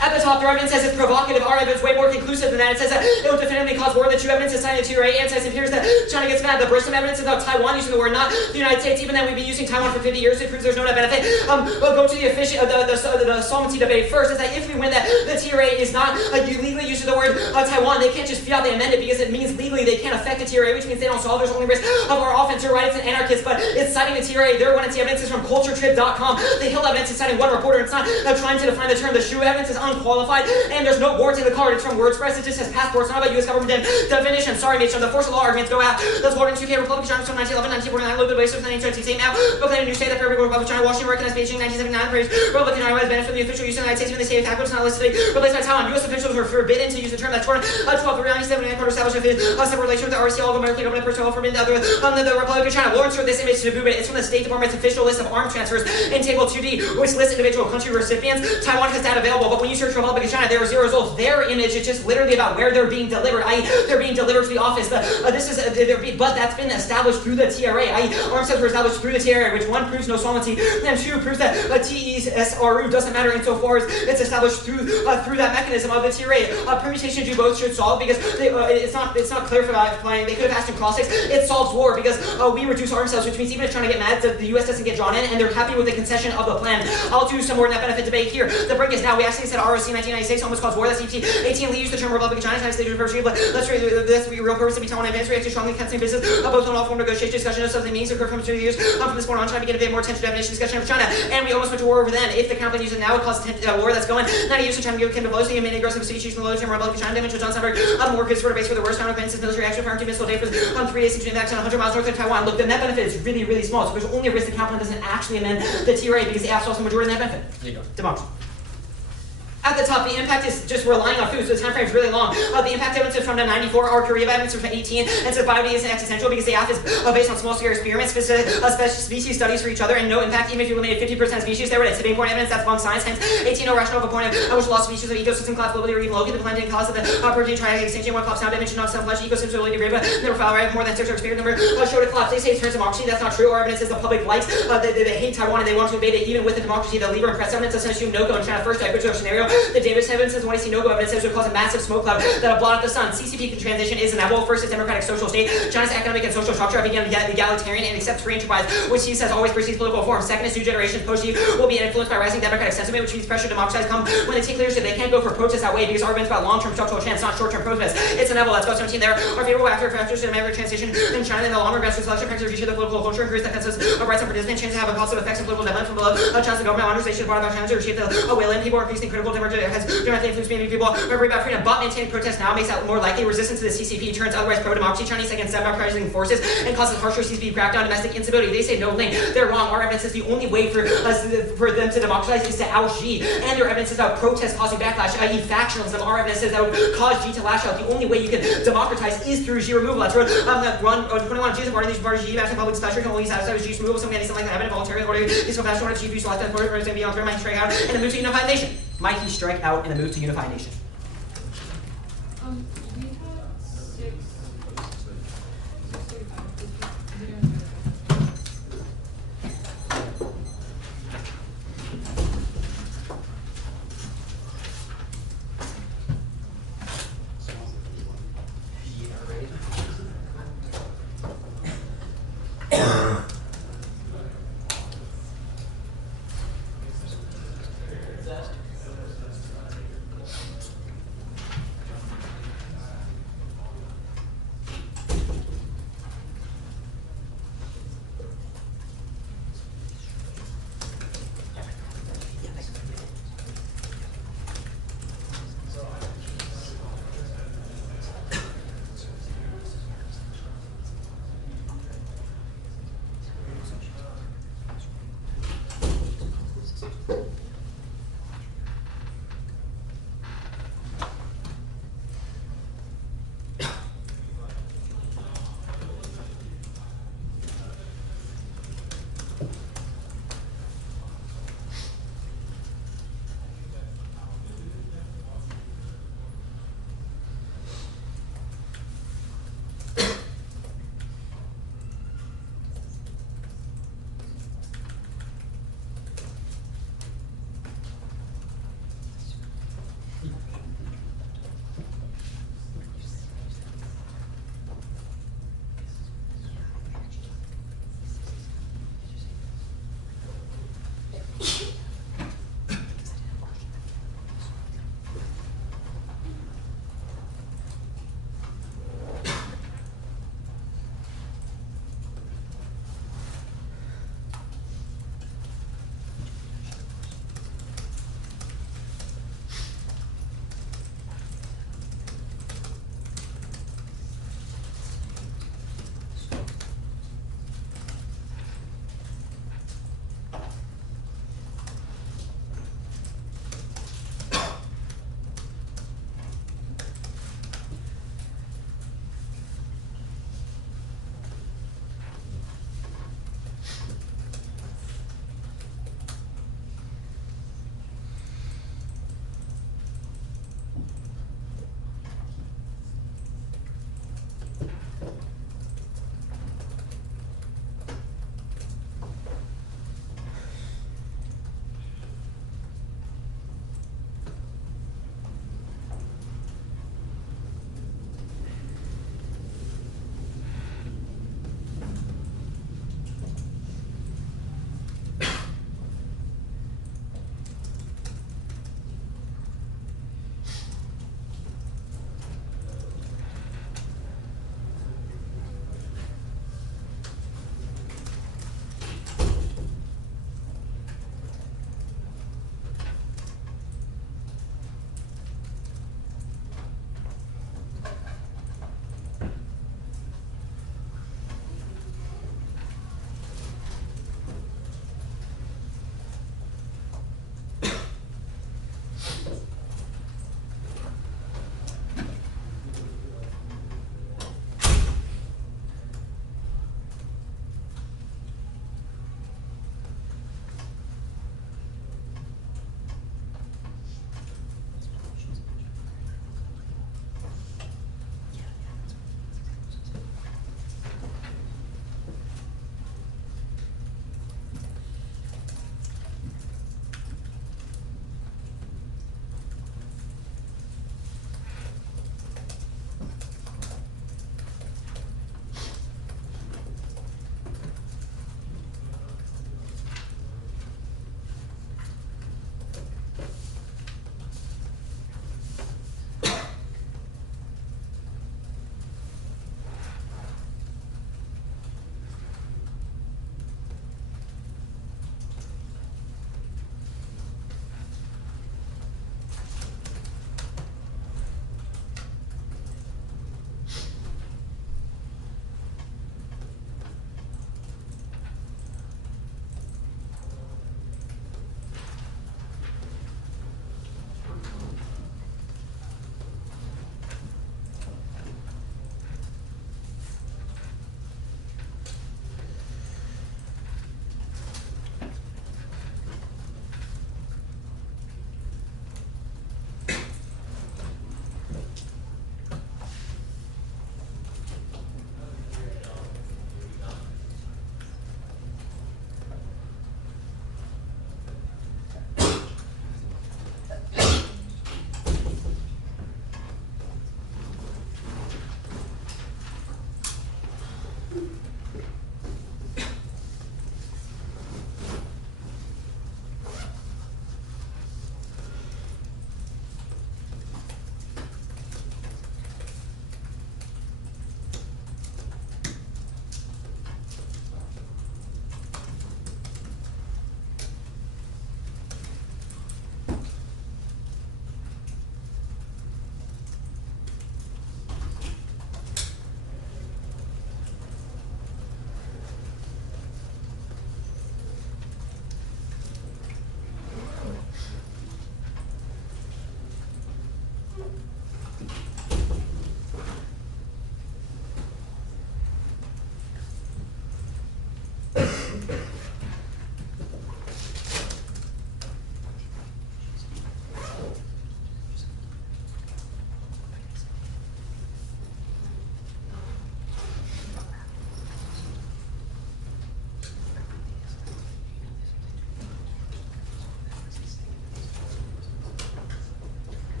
At the top, their evidence says it's provocative. Our evidence is way more conclusive than that. It says that it will definitively cause war. The true evidence is cited to TRA and says it appears that China gets mad. The Bristol evidence is about Taiwan using the word, not the United States. Even then, we've been using Taiwan for 50 years. It proves there's no net benefit. We'll go to the sovereignty debate first. Is that if we win that the TRA is not legally using the word Taiwan, they can't just fiat they amend it because it means legally they can't affect the TRA, which means they don't solve. There's only risk of our offense. You're right, it's an anarchist, but it's citing the TRA. Their one, it's the evidence is from culturetrip.com. The Hill evidence is citing one reporter. It's not trying to define the term. The Shu evidence is unqualified. And there's no warts in the card. It's from WordPress. It just says passports. Not about U.S. government definition. Sorry, mate. So the force of law arguments go out. Those voting 2K Republic China from 1911, 1949. Look at the basis of 1928 now. Proclaim a new state that Republic of China. Washington recognized Beijing 1979. Praise Republic of China has benefit from the official use of the United States when they say attack, but it's not listed. Replaced by Taiwan. U.S. officials were forbidden to use the term. That's 12/3/1979. Established a separate relation with the RC. All American government personnel forbidden the Republic of China. Lawrence showed this image to the movement. It's from the State Department's official list of arms transfers in Table 2D, which lists individual country recipients. Taiwan has that available, but when you search Republic of China, there are 0 results. Their image is just literally about where they're being delivered, i.e. they're being delivered to the office. But that's been established through the TRA, i.e. arms sets were established through the TRA, which 1 proves no sovereignty, and 2 proves that TESRU doesn't matter insofar as it's established through that mechanism of the TRA. Permutation do both should solve because it's not clear for that plan. They could have asked in cross-six. It solves war because we reduce arms sales, which means even if trying to get mad, the U.S. doesn't get drawn in, and they're happy with the concession of the plan. I'll do some more net benefit debate here. The break is now. We actually said ROC 1996 almost caused war. That's 18 used the term Republic of China, United States University, but let's be real purpose to be Taiwan advanced, react to strongly contesting business, both on all form negotiation discussion of something means occur from 2 years. From this point on, China began to pay more attention to definition discussion of China, and we almost went to war over then. If the counterplan uses it now, it causes war that's going. 90 years of China give Kim to blow, so you made aggressive situation from the low term Republic of China damage, which John Sandberg more good sort of base for the worst counterplan since military action firing 2 missile day for 3 days between the action 100 miles north of Taiwan. Look, the net benefit is really small, so there's only a risk the counterplan doesn't actually amend the TRA because it absorbs the majority of the net benefit. There you go. Democracy. At the top, the impact is just relying on food, so the time frame is really long. The impact evidence is from the 94, our Korea evidence is from 18, and says biodiversity is existential because the AF is based on small-scale experiments, species studies for each other, and no impact even if you eliminate 50% species. There it is, tipping point evidence, that's bunk science, hence 18, no rational of a point of which lost species of ecosystem class globally or even locally. The planet didn't cause the property triangle extinction, one collapse now dimension of some flesh ecosystem ability to degrade, but never found right more than 6 or experience number showed a collapse. They say it's turns democracy, that's not true. Our evidence is the public likes, they hate Taiwan and they want to invade it even with the democracy. The Lieber and press evidence doesn't assume no-go in China first, which is our scenario. The Davis evidence says when I see no evidence says it would cause a massive smoke cloud that'll blot out the sun. CCP transition is inevitable. First, its democratic social state. China's economic and social structure have become egalitarian and accepts free enterprise, which he says always precedes political reform. Second, is new generations post-Xi will be influenced by rising democratic sentiment, which means pressure to democratize come when they take leadership. They can't go for protests that way because arguments about long-term structural change, not short-term protests. It's inevitable. Let's go 17 there. Are favorable after factors to the democratic transition in China in the long run. Grassroots selection practices reshape the political culture, increase the consensus of rights and participants, changes have a positive effects on political development from below. China's the government modernization brought about China to reshape the whaling. People are increasingly critical. Democracy has directly influenced many people. Worry about freedom, but maintaining protests now makes that more likely. Resistance to the CCP turns otherwise pro-democracy Chinese against democratizing forces and causes harsher CCP crackdown, domestic instability. They say no link. They're wrong. Our evidence is the only way for them to democratize is to oust Xi, and their evidence is about protests causing backlash, i.e. factionalism. Our evidence says that would cause Xi to lash out. The only way you can democratize is through Xi removal. That's what 21 Xi supporting these parties. Xi after public displeasure can only satisfy with Xi's removal. Something like that. Evident voluntary order. These professional order Xi select that order is going to be on might strike out and a move to unify the nation. Might he strike out in a move to unify the nation? We had 6:35.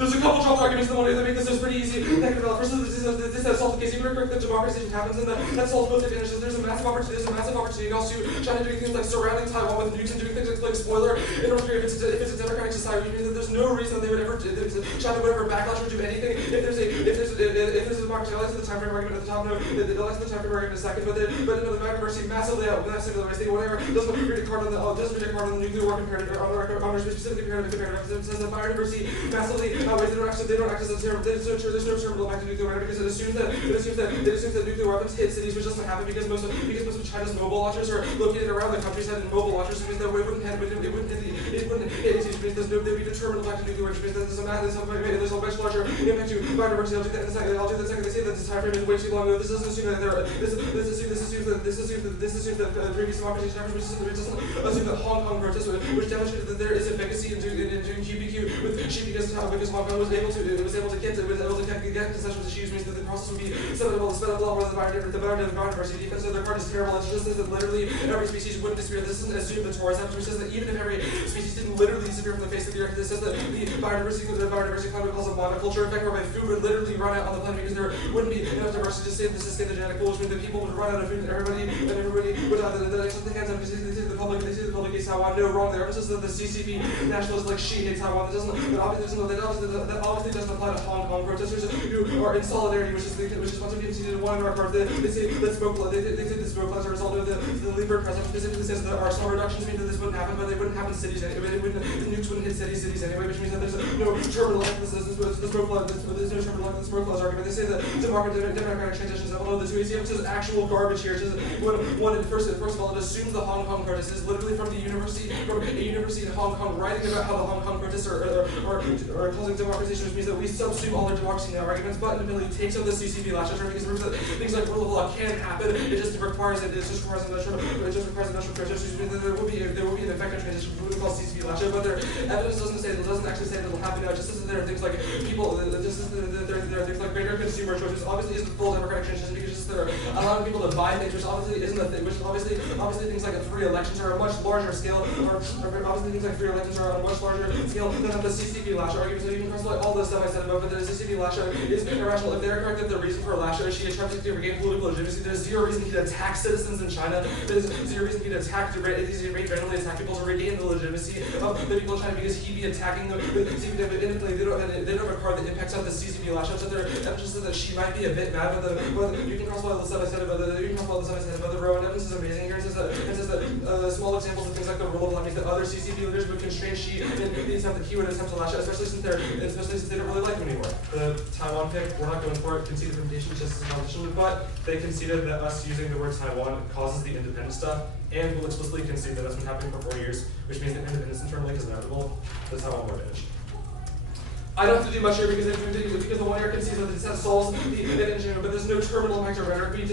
There's a couple trouble arguments in the morning that make this pretty easy. First, this has solved the case. Even if the democratization happens, and that solves both advantages. There's a massive opportunity also China doing things like surrounding Taiwan with nukes and doing things like spoiler in North Korea. If it's a democratic society, which means that there's no reason they would ever China would ever backlash or do anything. If there's a democracy, I'll answer the time frame argument at the top. No, I'll answer the time frame argument in a second. But no, the biodiversity massively whatever doesn't predict card on the nuclear war comparative specifically comparative. It says that biodiversity massively outweighs. They don't act as a term. There's no terminal back to nuclear weapons because it assumes that nuclear weapons hit cities, which doesn't happen because most of China's mobile launchers are located around the countryside, and mobile launchers means that it wouldn't hit cities, which means there'd be determined back to nuclear, which means that there's a much larger impact to biodiversity. I'll do that in a second. They say that this time frame is way too long ago. This doesn't assume that this assumes that previous democratization happens, which doesn't assume that Hong Kong protests, which demonstrated that there is efficacy in doing QPQ with Xi because Hong Kong was able to get concessions to Xi, which means that the process would be sped up a lot more than the biodiversity defense. So their card is terrible. It just says that literally every species wouldn't disappear. This doesn't assume the Torres which says that even if every species didn't literally disappear from the face of the earth, this says that the biodiversity climate calls a monoculture effect, whereby food would literally run out on the planet because there wouldn't be enough diversity to sustain the genetic pool, which means that people would run out of food and everybody would accept the hands up because they say the public hates Taiwan. No, wrong there. It's just that the CCP nationalists like Xi hate Taiwan. That obviously doesn't apply to Hong Kong protesters who are in solidarity, which is once again conceded in one of our cards. They say that smoke clouds are a result of the Lieber president specifically says that arsonal reductions mean that this wouldn't happen, but they wouldn't happen in cities anyway. The nukes wouldn't hit cities anyway, which means that there's no terminal length. There's no terminal length. The smoke clouds argument. They say that democratic transitions. Although the 2ACM says actual garbage here. It says first of all, it assumes the Hong Kong protest is literally from a university in Hong Kong writing about how the Hong Kong protests are causing democratization, which means that we subsume all their democracy now arguments, but independently takes out the CCP last year because proves that things like rule of law can happen. It just requires industrial process, which means that there will be an effective transition from what we call CCP last year, but their evidence doesn't actually say that it'll happen now. It just says that there are things like there are things like greater consumer choice, which obviously isn't full democratic transition because just they're allowing people to buy things, which obviously isn't a thing. Which obviously things like free elections are a much larger scale, obviously things like free elections are on a much larger scale than the CCP last year argument. So you can cross all this stuff I said about, but the CCP last year is irrational. If they're correct that the reason for last year she attempted to regain political legitimacy, there's zero reason he'd attack citizens in China. There's zero reason he'd randomly attack people to regain the legitimacy of the people in China because he'd be attacking them. They don't have a card that impacts out the CCP last year. So they're evidence that she might be a bit mad, but you can cross all the stuff I said about the row, and evidence is amazing here. It says that small examples of things like the rule of law means that other CCP leaders would constrain Xi in the attempt that he would attempt to lash out, especially since they don't really like him anymore. The Taiwan pick, we're not going for it. Conceded implementation just as a competition, but they conceded that us using the word Taiwan causes the independence stuff, and will explicitly concede that that's been happening for 4 years, which means that independence internally is inevitable. The Taiwan war advantage. I don't have to do much here because the 1 year concedes that it solves the engineering, but there's no terminal impact of rhetoric. We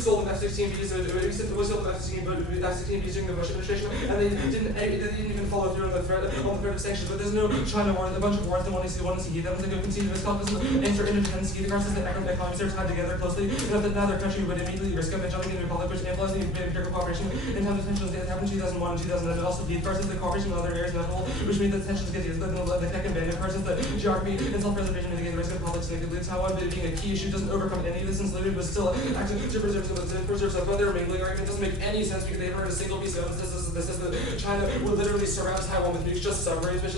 sold the F-16Bs, so we sold the F-16Bs during the Bush administration, and they didn't even follow through on the threat of sanctions. But there's no China war, a bunch of wars they want to see. That was like a conceded this doesn't enter independence. The card says that economies are tied together closely, enough that neither country would immediately risk jumping into a conflict which amplifies the empirical cooperation in times of tensions that happened in 2001 and 2009. It also the card says that cooperation in other areas inevitable, which means that tensions get used. The tech and bandit card says that geography and self-preservation mitigate the risk of conflicts negatively. Taiwan being a key issue doesn't overcome any of this since Libya was still active to preserve stuff. But their mingling argument doesn't make any sense because they haven't heard a single piece of evidence that says that China would literally surround Taiwan with nukes, just submarines, which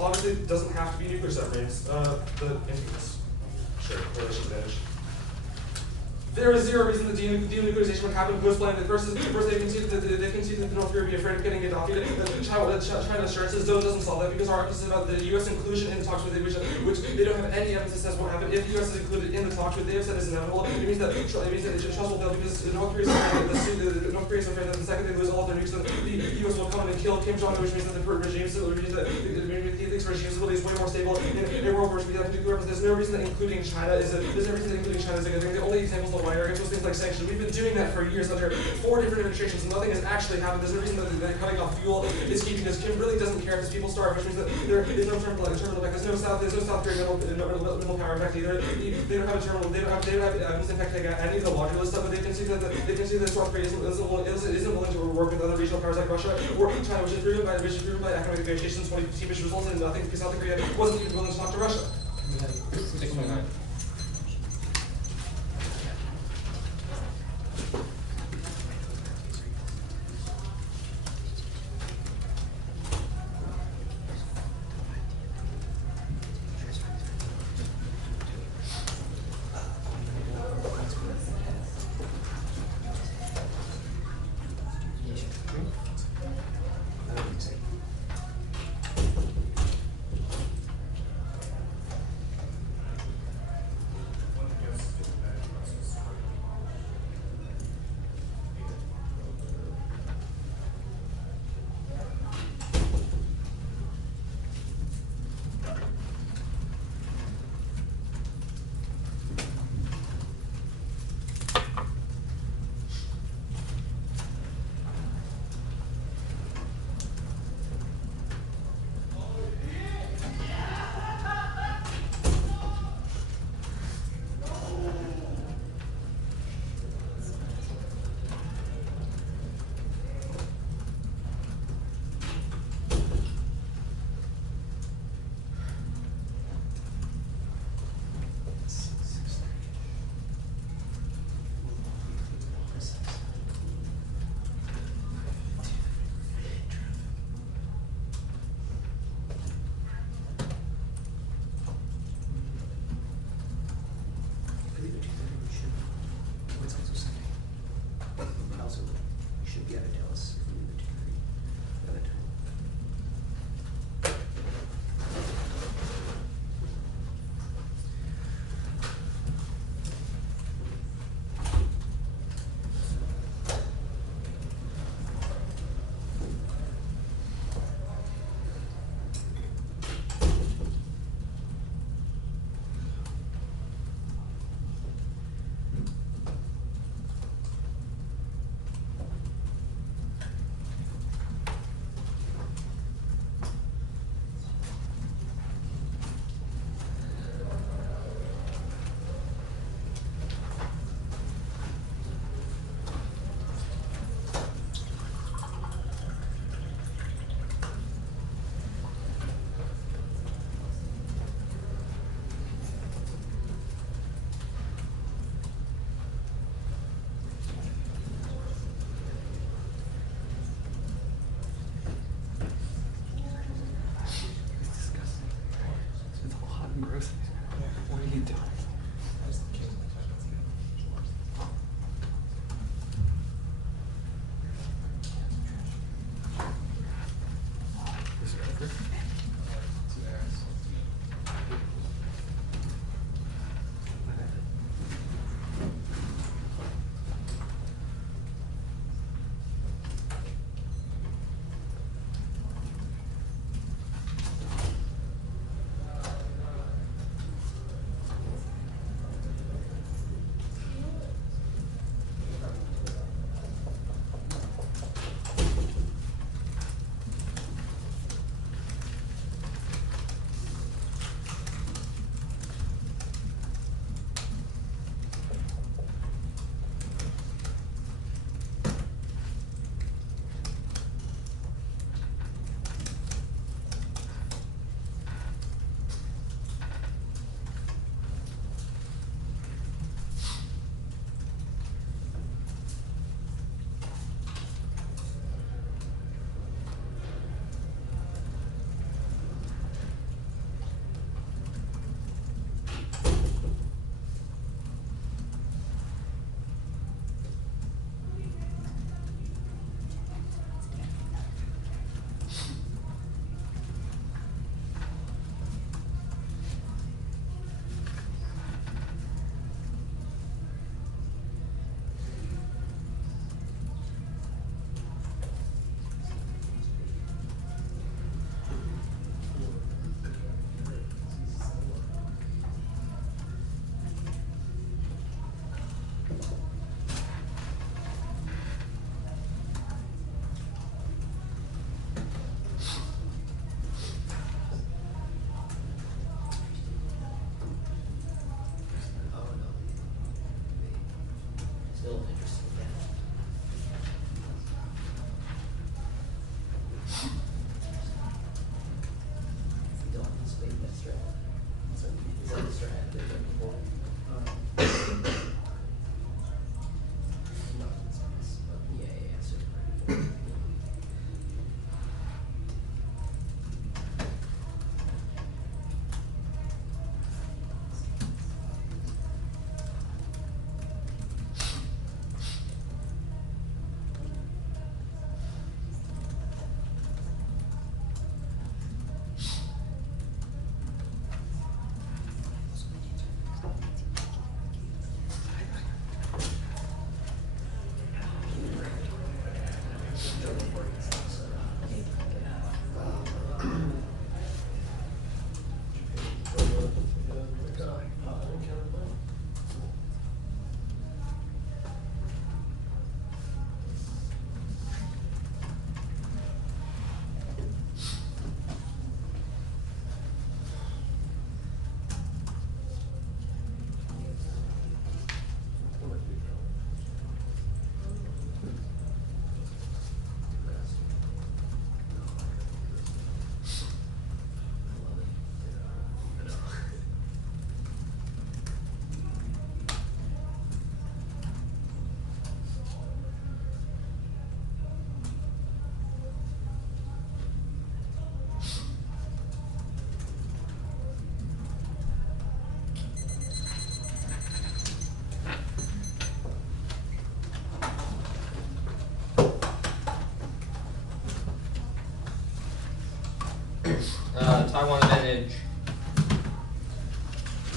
obviously doesn't have to be nuclear submarines. The infamous relation advantage. There is zero reason that denuclearization would happen post-plan. First, they conceded that North Korea would be afraid of getting adopted. China's assurances doesn't solve that because our emphasis about the U.S. inclusion in the talks with it, which they don't have any evidence that says what happened if the U.S. is included in the talks with. They have said is inevitable. It means that trust will fail because North Korea is afraid that the second they lose all of their nukes, then the U.S. will come in and kill Kim Jong-un, which means that the regime stability is way more stable in a world where we have nuclear weapons. There's no reason that including China is a good thing. The only examples of wire against those things like sanctions. We've been doing that for years under 4 different administrations, and nothing has actually happened. There's a reason that cutting off fuel is key, because Kim really doesn't care if people starve, which means that there is no terminal effect. There's no South Korean middle power effect either. They don't have a terminal. They don't have in fact any of the laundry list stuff, but they can see that South Korea isn't willing to work with other regional powers like Russia or China, which is proven by economic negotiations 2015, which resulted in nothing because South Korea wasn't even willing to talk to Russia. 629.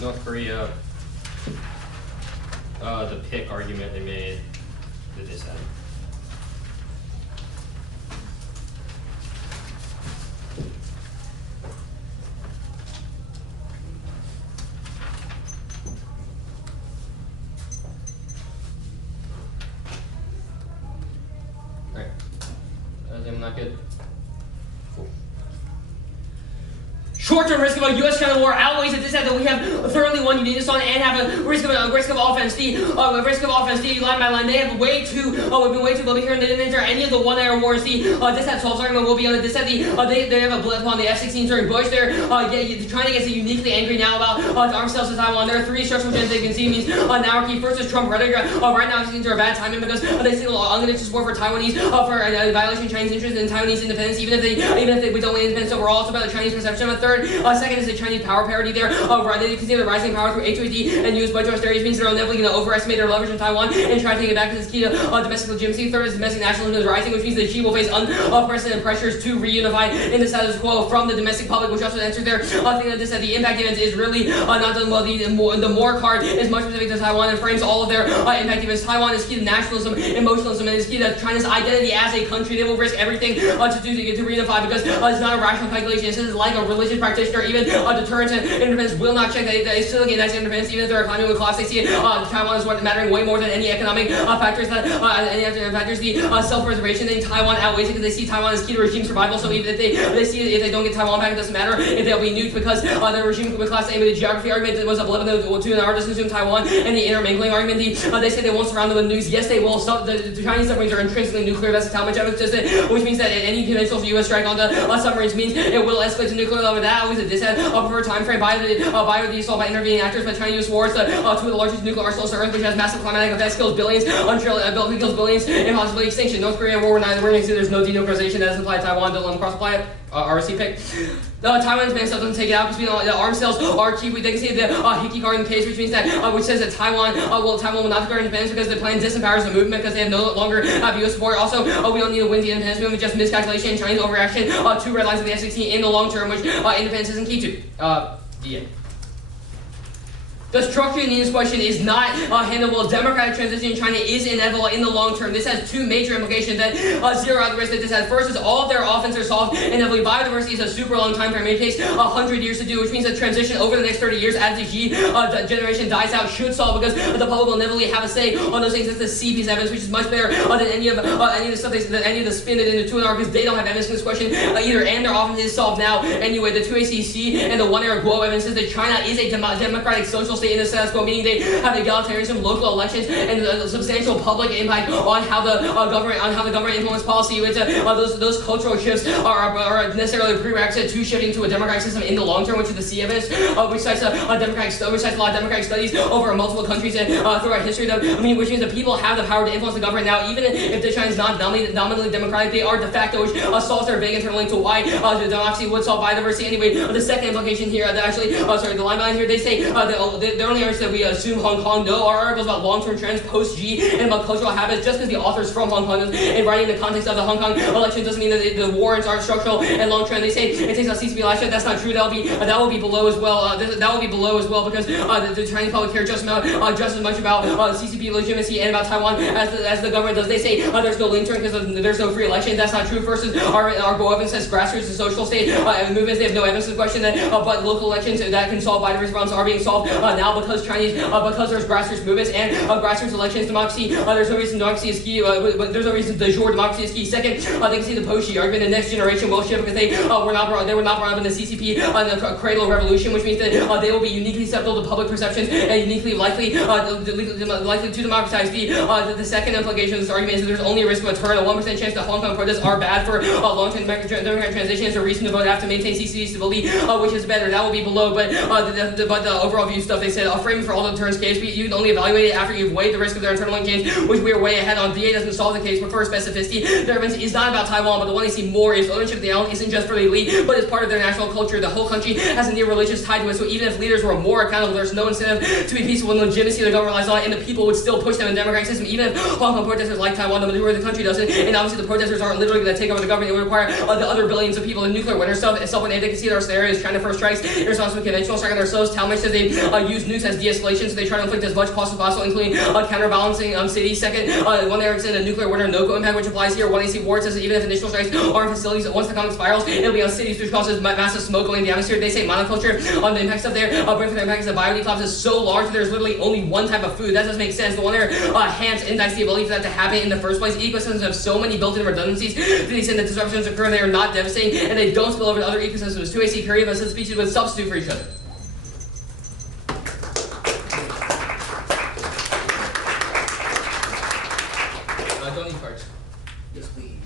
North Korea, the pick argument they made that they said. Alright. I'm not good. Cool. Short-term risk of a U.S.-China war outweighs the disadvantage that we have thoroughly won units on and have a risk of offense. The risk of offense, the line by line, they have we've been way too low here, and they didn't enter any of the one-hour wars. The disadvantage Seoul's argument will be on the disadvantage. They have a blip on the F-16 during Bush. They're China gets uniquely angry now about to arm themselves in Taiwan. There are three structural changes they can see means now key. First is Trump rhetoric. Right now, it seems are bad timing because they signal unconditional support for Taiwanese for violation of Chinese interests and Taiwanese independence, even if we don't win independence overall. It's about the Chinese perception of a third. Second is the Chinese power parity there. They continue the rising power through H2D and use budget austerities, means they're inevitably going to overestimate their leverage in Taiwan and try to take it back because it's key to domestic legitimacy. Third is domestic nationalism is rising, which means the Xi will face unprecedented pressures to reunify in the status quo from the domestic public, which also answers their thing that this that the impact events is really not done well. The more card is much specific to Taiwan and frames all of their impact events. Taiwan is key to nationalism, emotionalism, and is key to China's identity as a country. They will risk everything to reunify because it's not a rational calculation. This is like a religious practitioner. Even deterrence and independence will not check. They still get nice independence, even if their economy will collapse. They see Taiwan is mattering way more than any economic factors. The self-preservation in Taiwan outweighs it because they see Taiwan as key to regime survival. So even if they don't get Taiwan back, it doesn't matter if they'll be nuked because the regime will collapse. The geography argument that was up 11 to an hour doesn't assume Taiwan, and the intermingling argument. They say they won't surround them with nukes. Yes, they will. The Chinese submarines are intrinsically nuclear. That's how much evidence does it, which means that any conventional U.S. strike on the submarines means it will escalate to nuclear level. That always a disadvantage for a time frame by the assault by intervening actors. But China U.S. wars two of the largest nuclear arsenals on Earth, which has massive climatic effects, kills billions, kills billions, and possibly extinction. North Korea war, we're going to see there's no denuclearization that doesn't apply to Taiwan. Don't let them cross-apply it. RC pick. Taiwan's bank stuff doesn't take it out because the arms sales are cheap. They can see the Hickey card in the case, which means that which says that Taiwan will not declare independence because the plan disempowers the movement because they have no longer have U.S. support. Also, we don't need to win the independence movement, just miscalculation, Chinese overreaction, two red lines of the F-16 in the long term, which independence isn't key to. Yeah. The structural needs question is not handleable. Democratic transition in China is inevitable in the long term. This has two major implications that zero out the risk that this has. First is all of their offense are solved inevitably. Biodiversity is a super long time frame. It takes 100 years to do, which means that transition over the next 30 years as the Xi generation dies out should solve because the public will inevitably have a say on those things. That's the CP's evidence, which is much better than any of the stuff than any of the spin it into 2 hours because they don't have evidence in this question either, and their offense is solved now anyway. The 2ACC and the 1 era globe evidence says that China is a democratic social state in the status quo, meaning they have egalitarianism, local elections, and substantial public impact on how the government influence policy. Which those cultural shifts are necessarily a prerequisite to shifting to a democratic system in the long term, which is the C evidence, which cites a lot of democratic studies over multiple countries and throughout history. Which means that people have the power to influence the government now, even if the China is not nominally democratic, they are de facto, which solves their vague internal link to why the democracy would solve biodiversity. Anyway, the second implication here, the line behind here, they say they're only that we assume Hong Kong. No, our articles about long-term trends post-G and about cultural habits, just because the author's from Hong Kong and writing in the context of the Hong Kong election doesn't mean that the warrants are structural and long-term. They say it takes out CCP last year. That's not true. That will be below as well. That will be below as well because the Chinese public care just as much about CCP legitimacy and about Taiwan as the government does. They say there's no link turn because there's no free election. That's not true. First is our Go evidence says grassroots and social state movements. They have no evidence to question that, but local elections that can solve biodiversity problems are being solved now because because there's grassroots movements and grassroots elections. Democracy, there's no reason democracy is key, but there's no reason de jure democracy is key. Second, they can see the post-Xi argument. The next generation will shift because they were not brought up in the CCP the cradle revolution, which means that they will be uniquely susceptible to public perceptions and uniquely likely to democratize. The second implication of this argument is that there's only a risk of a turn. A 1% chance that Hong Kong protests are bad for long-term democratic transition. Is a reason to vote have to maintain CCP stability, which is better. That will be below, but the overall view stuff they they said, I'll frame it for all the deterrence case. You can only evaluate it after you've weighed the risk of their internal link change, which we are way ahead on. VA doesn't solve the case, but for specificity, their evidence is not about Taiwan, but the one they see more is ownership of the island isn't just for the elite, but it's part of their national culture. The whole country has a near religious tie to it, so even if leaders were more accountable, there's no incentive to be peaceful when legitimacy of the government relies on it, and the people would still push them in the democratic system, even if Hong Kong protesters like Taiwan, the majority of the country doesn't, and obviously the protesters aren't literally going to take over the government. It would require the other billions of people in nuclear winter stuff, and stuff when they can see our scenario is China first strikes in response to a conventional strike on themselves. Talmage says they use nukes as de-escalation, so they try to inflict as much cost as possible, including counterbalancing cities. Second, one there is in a nuclear winter no-go impact, which applies here. One AC Ward says that even if initial strikes are in facilities, once the conflict spirals, it'll be on cities, which causes massive smoke going in the atmosphere. They say monoculture on the impacts of there, but for the impacts of biodiversity collapse is so large that there's literally only one type of food. That doesn't make sense. The one there hams indicates the ability for that to happen in the first place. Ecosystems have so many built-in redundancies to the extent that disruptions occur, they are not devastating, and they don't spill over to other ecosystems. 2 AC period, but species would substitute for each other. Don't need cards. Yes, please.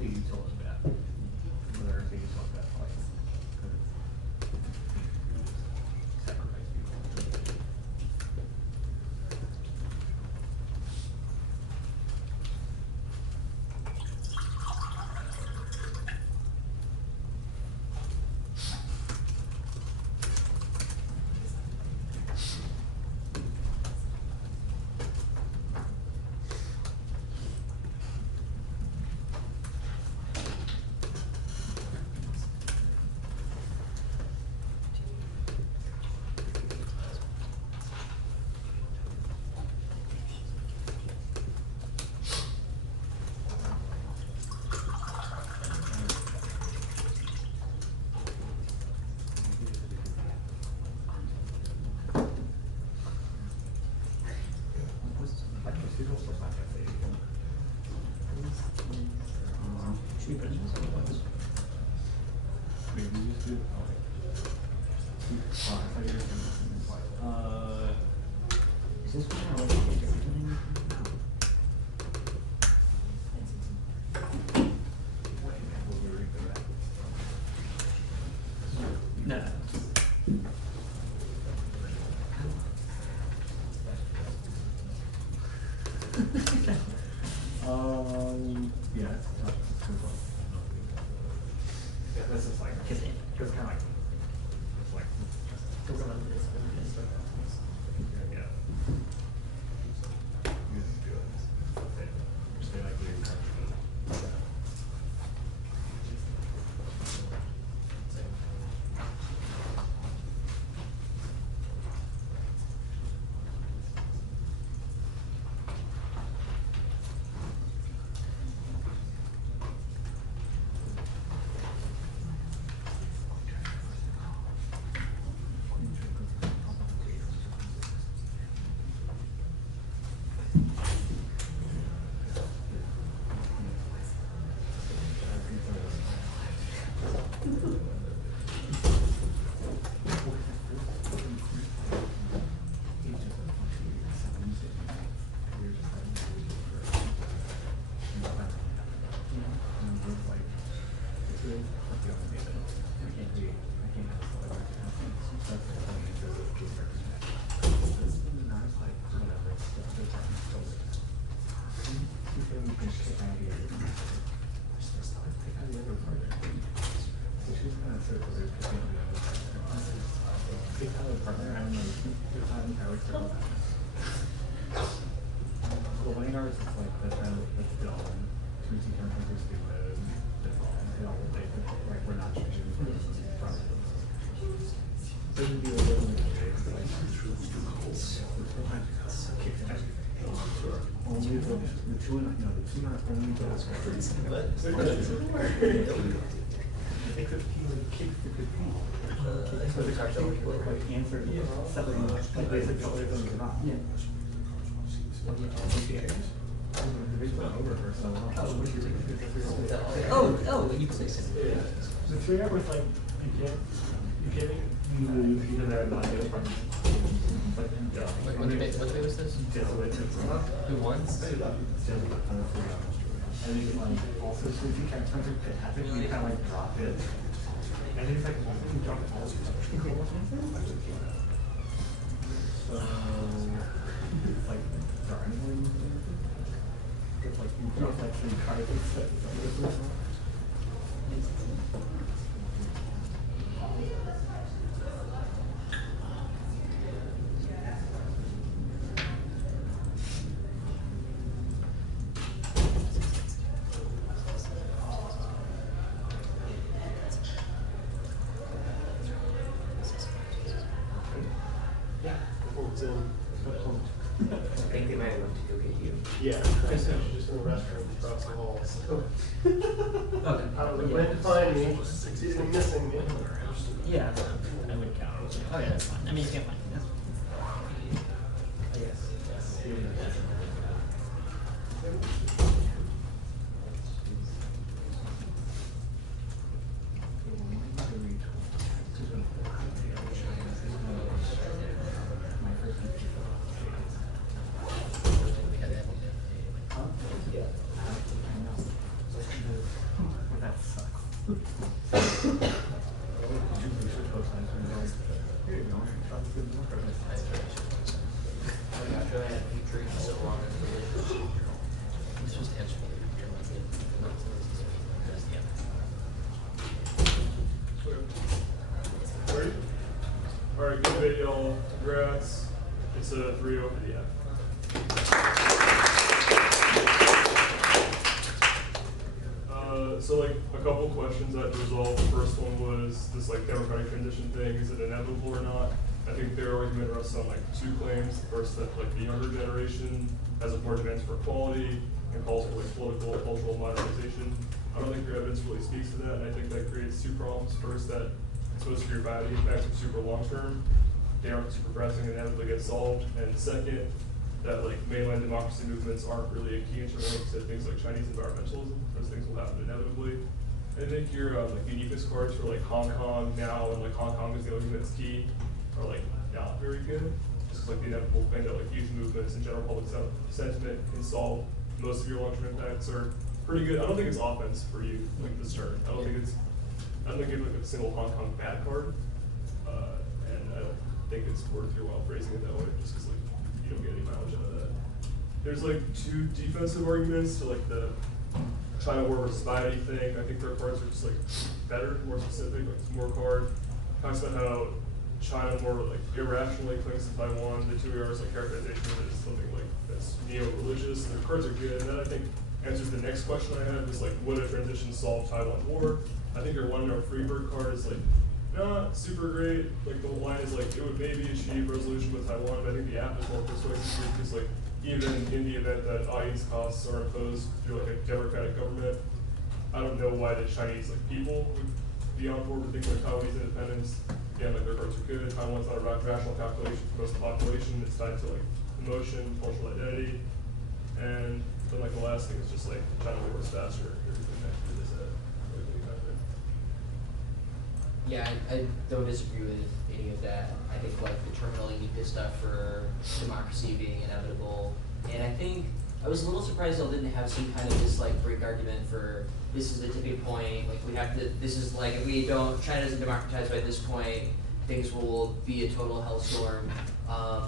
think you told us that. Whether I think you told us that, like, sacrifice people. Is this one or no. Yeah, it's too close. Yeah, this is like, it's kind of like, it's like, yeah. You just do it. Stay like you're Oh, you can say so. The 3 hours, like, you can't move even though not the apartment. What debate was this? Who won? And then like also so if you kind of it happens, you kind of like drop it. And then it's like you drop it all so it's like darn it's like you drop like 3 cards instead. I think they might have went to go get you. Yeah, I said she's just in the restroom across the hall. So. Okay. I was like, went to find me, succeeding missing me. Yeah, I would count. Oh yeah, that's fine. I mean, you can't find me. That's fine. Yes. Australia had future so long as religion. This was Ansh Khullar. Ready? Alright, good debate, y'all. Congrats. It's a 3-0 for the F. So like a couple questions I had to resolve. The first one was this like democratic transition thing, is it inevitable or not? I think their argument rests on like two claims. The first, that like the younger generation has more demands for equality and calls for like political and cultural modernization. I don't think your evidence really speaks to that, and I think that creates two problems. First, that it's supposed to be your value impacts are super long term. They aren't super pressing and inevitably get solved. And second, that like mainland democracy movements aren't really a key internally to things like Chinese environmentalism. Those things will happen inevitably. I think your like uniqueness cards for like Hong Kong now and like Hong Kong is the only thing that's key are like not very good. Just like the inevitable thing that like huge movements and general public sentiment can solve. Most of your long-term impacts are pretty good. I don't think it's offense for you like this turn. I don't think you have like a single Hong Kong bad card, and I don't think it's worth your while phrasing it that way, just because like you don't get any mileage out of that. There's like two defensive arguments to like the China war versus society thing. I think their cards are just like better, more specific. Like it's more card talks about how China more like irrationally clings to Taiwan. The 2 ARs like characterization of it is something like that's neo-religious. Their cards are good, and that I think answers the next question I had was like, would a transition solve Taiwan war? I think your 1-note Freebird card is like not super great. Like the line is like it would maybe achieve resolution with Taiwan, but I think the app is more persuasive because like even in the event that audience costs are imposed through like a democratic government, I don't know why the Chinese like people would be on board with things like Taiwanese independence. Again, like their cards are good. Taiwan's not a rational calculation for most of the population. It's tied to like emotion, cultural identity, and then like the last thing is just like China works faster. Everything that is really kind of thing. Yeah, I don't disagree with any of that. I think like the terminal uniqueness stuff for democracy being inevitable, and I think I was a little surprised y'all didn't have some kind of this like break argument for this is the tipping point. Like we have to. This is like if we don't, China doesn't democratize by this point, things will be a total hellstorm.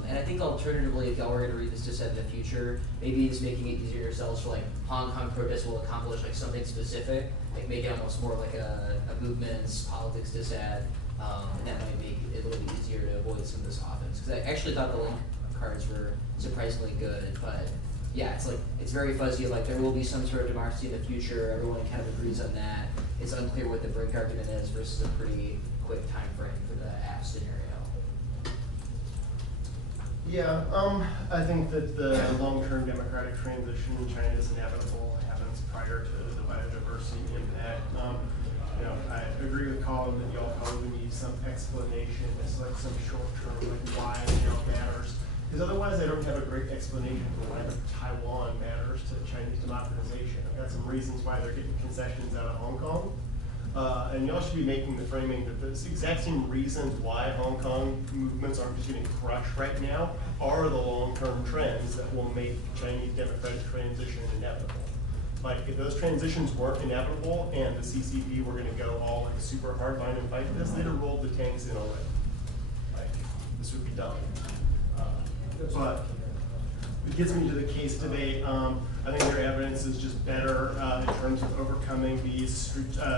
And I think alternatively, if y'all were going to read this dissent in the future, maybe just making it easier yourselves for like Hong Kong protests will accomplish like something specific, like make it almost more like a movements politics dissent, and that might make it a little bit easier to avoid some of this offense. Because I actually thought the link cards were surprisingly good, but yeah, it's like it's very fuzzy. Like there will be some sort of democracy in the future. Everyone kind of agrees on that. It's unclear what the break argument is versus a pretty quick time frame for the app scenario. Yeah, I think that the long-term democratic transition in China is inevitable. It happens prior to the biodiversity impact. You know, I agree with Collin that y'all probably need some explanation. It's like some short-term, like why matters. Because otherwise, I don't have a great explanation for why Taiwan matters to Chinese democratization. I've got some reasons why they're getting concessions out of Hong Kong. And y'all should be making the framing that the exact same reasons why Hong Kong movements aren't just getting crushed right now are the long-term trends that will make Chinese democratic transition inevitable. Like if those transitions weren't inevitable and the CCP were going to go all like super hardline and fight this, they'd have rolled the tanks in already. Like this would be done. But it gets me to the case debate. I think their evidence is just better in terms of overcoming these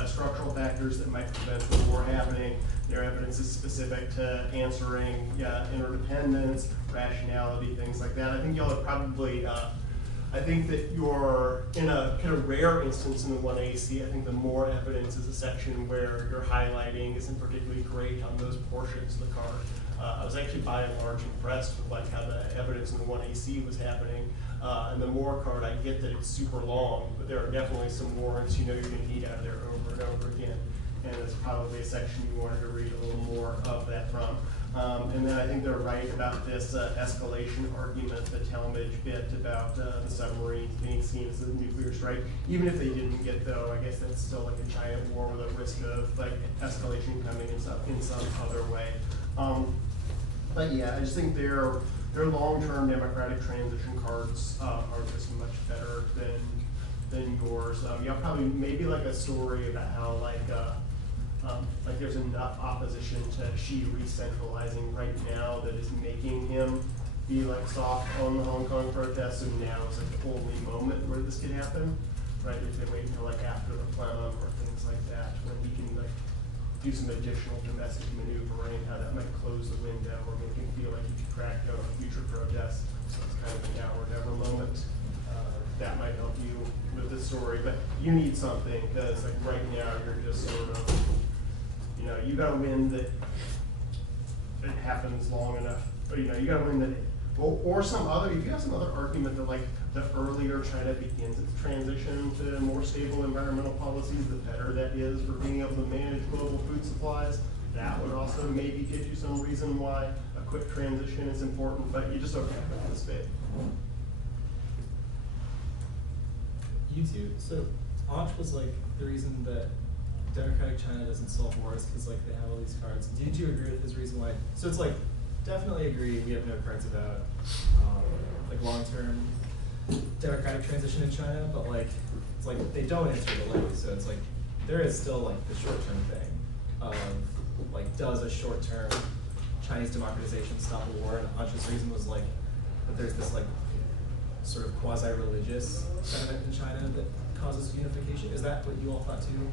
structural factors that might prevent the war happening. Their evidence is specific to answering interdependence, rationality, things like that. I think y'all would probably, I think that you're in a kind of rare instance in the 1AC. I think the more evidence is a section where your highlighting isn't particularly great on those portions of the card. I was actually by and large impressed with like how the evidence in the 1AC was happening. And the more card, I get that it's super long, but there are definitely some warrants you're going to need out of there over and over again. And it's probably a section you wanted to read a little more of that from. And then I think they're right about this escalation argument that Talmadge bit about the submarines being seen as a nuclear strike. Even if they didn't get, though, I guess that's still like a giant war with a risk of like escalation coming in some other way. But yeah, I just think their long-term democratic transition cards are just much better than yours. Y'all probably maybe like a story about how like like there's enough opposition to Xi re-centralizing right now that is making him be like soft on the Hong Kong protests, and now is like the only moment where this could happen, right? If they wait until like after the plenum or things like that, when he can like do some additional domestic maneuvering, how that might close the window or make him feel like he could crack down on future protests. So it's kind of a now or never moment. That might help you with this story, but you need something, because like right now you're just sort of, you know, you gotta win that it happens long enough, or you know, you gotta win that, or some other, if you have some other argument that like the earlier China begins its transition to more stable environmental policies, the better that is for being able to manage global food supplies. That would also maybe give you some reason why a quick transition is important, but you just don't have it this big. You two. So, Ansh was like the reason that democratic China doesn't solve wars because like they have all these cards. Did you agree with his reason why? So it's like definitely agree. We have no cards about like long-term democratic transition in China, but like it's like they don't answer the link. So it's like there is still like the short-term thing of like does a short-term Chinese democratization stop a war? And Ansh's reason was like that there's this like sort of quasi-religious sentiment in China that causes unification. Is that what you all thought too?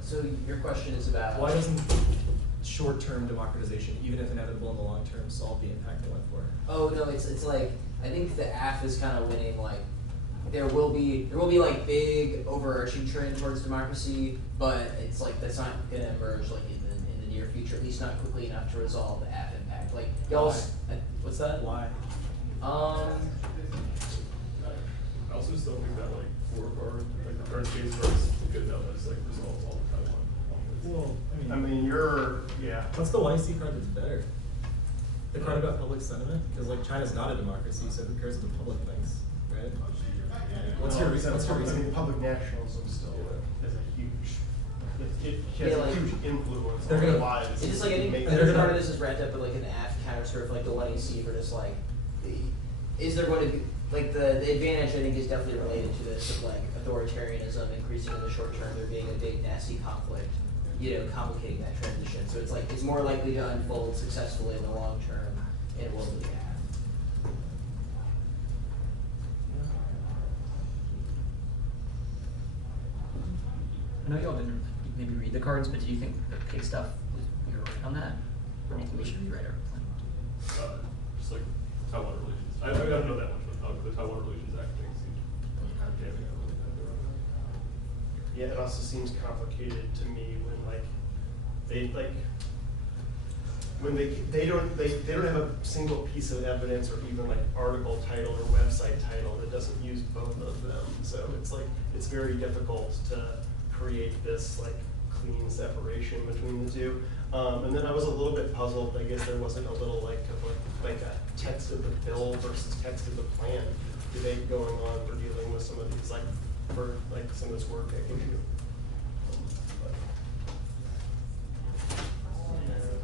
So your question is about Why doesn't short-term democratization, even if inevitable in the long term, solve the impact they went for? Oh no, it's like I think the AF is kind of winning. Like there will be like big overarching trend towards democracy, but it's like that's not gonna emerge like in the near future, at least not quickly enough to resolve the AF impact. Like y'all, what's that? Why? I also still think that like like the current state is good enough as like resolves all the Taiwan. Well, I mean, yeah. What's the YC card that's better? The card about public sentiment? Because like China's not a democracy, so who cares what the public thinks, right? What's your reason? I mean, public nationalism still is a huge. It has Yeah, a like, huge influence they're on gonna- lives. It's just like I think Make another that- part of this is wrapped up with like an AF counter sort of like the letting see for just like is there going to be like the advantage I think is definitely related to this of like authoritarianism increasing in the short term, there being a big nasty conflict, you know, complicating that transition. So it's like it's more likely to unfold successfully in the long term and will be AF. I know y'all didn't maybe read the cards, but do you think the pig stuff we were right on that? Or do you think we should rewrite our plan? Just like Taiwan relations. I don't know that much about the Taiwan Relations Act thing seems kind of damning. Yeah, it also seems complicated to me when like they like when they don't have a single piece of evidence or even like article title or website title that doesn't use both of them. So it's like it's very difficult to create this like clean separation between the two. And then I was a little bit puzzled. I guess there wasn't a little like a text of the bill versus text of the plan debate going on for dealing with some of these like for like some of this word pick issue.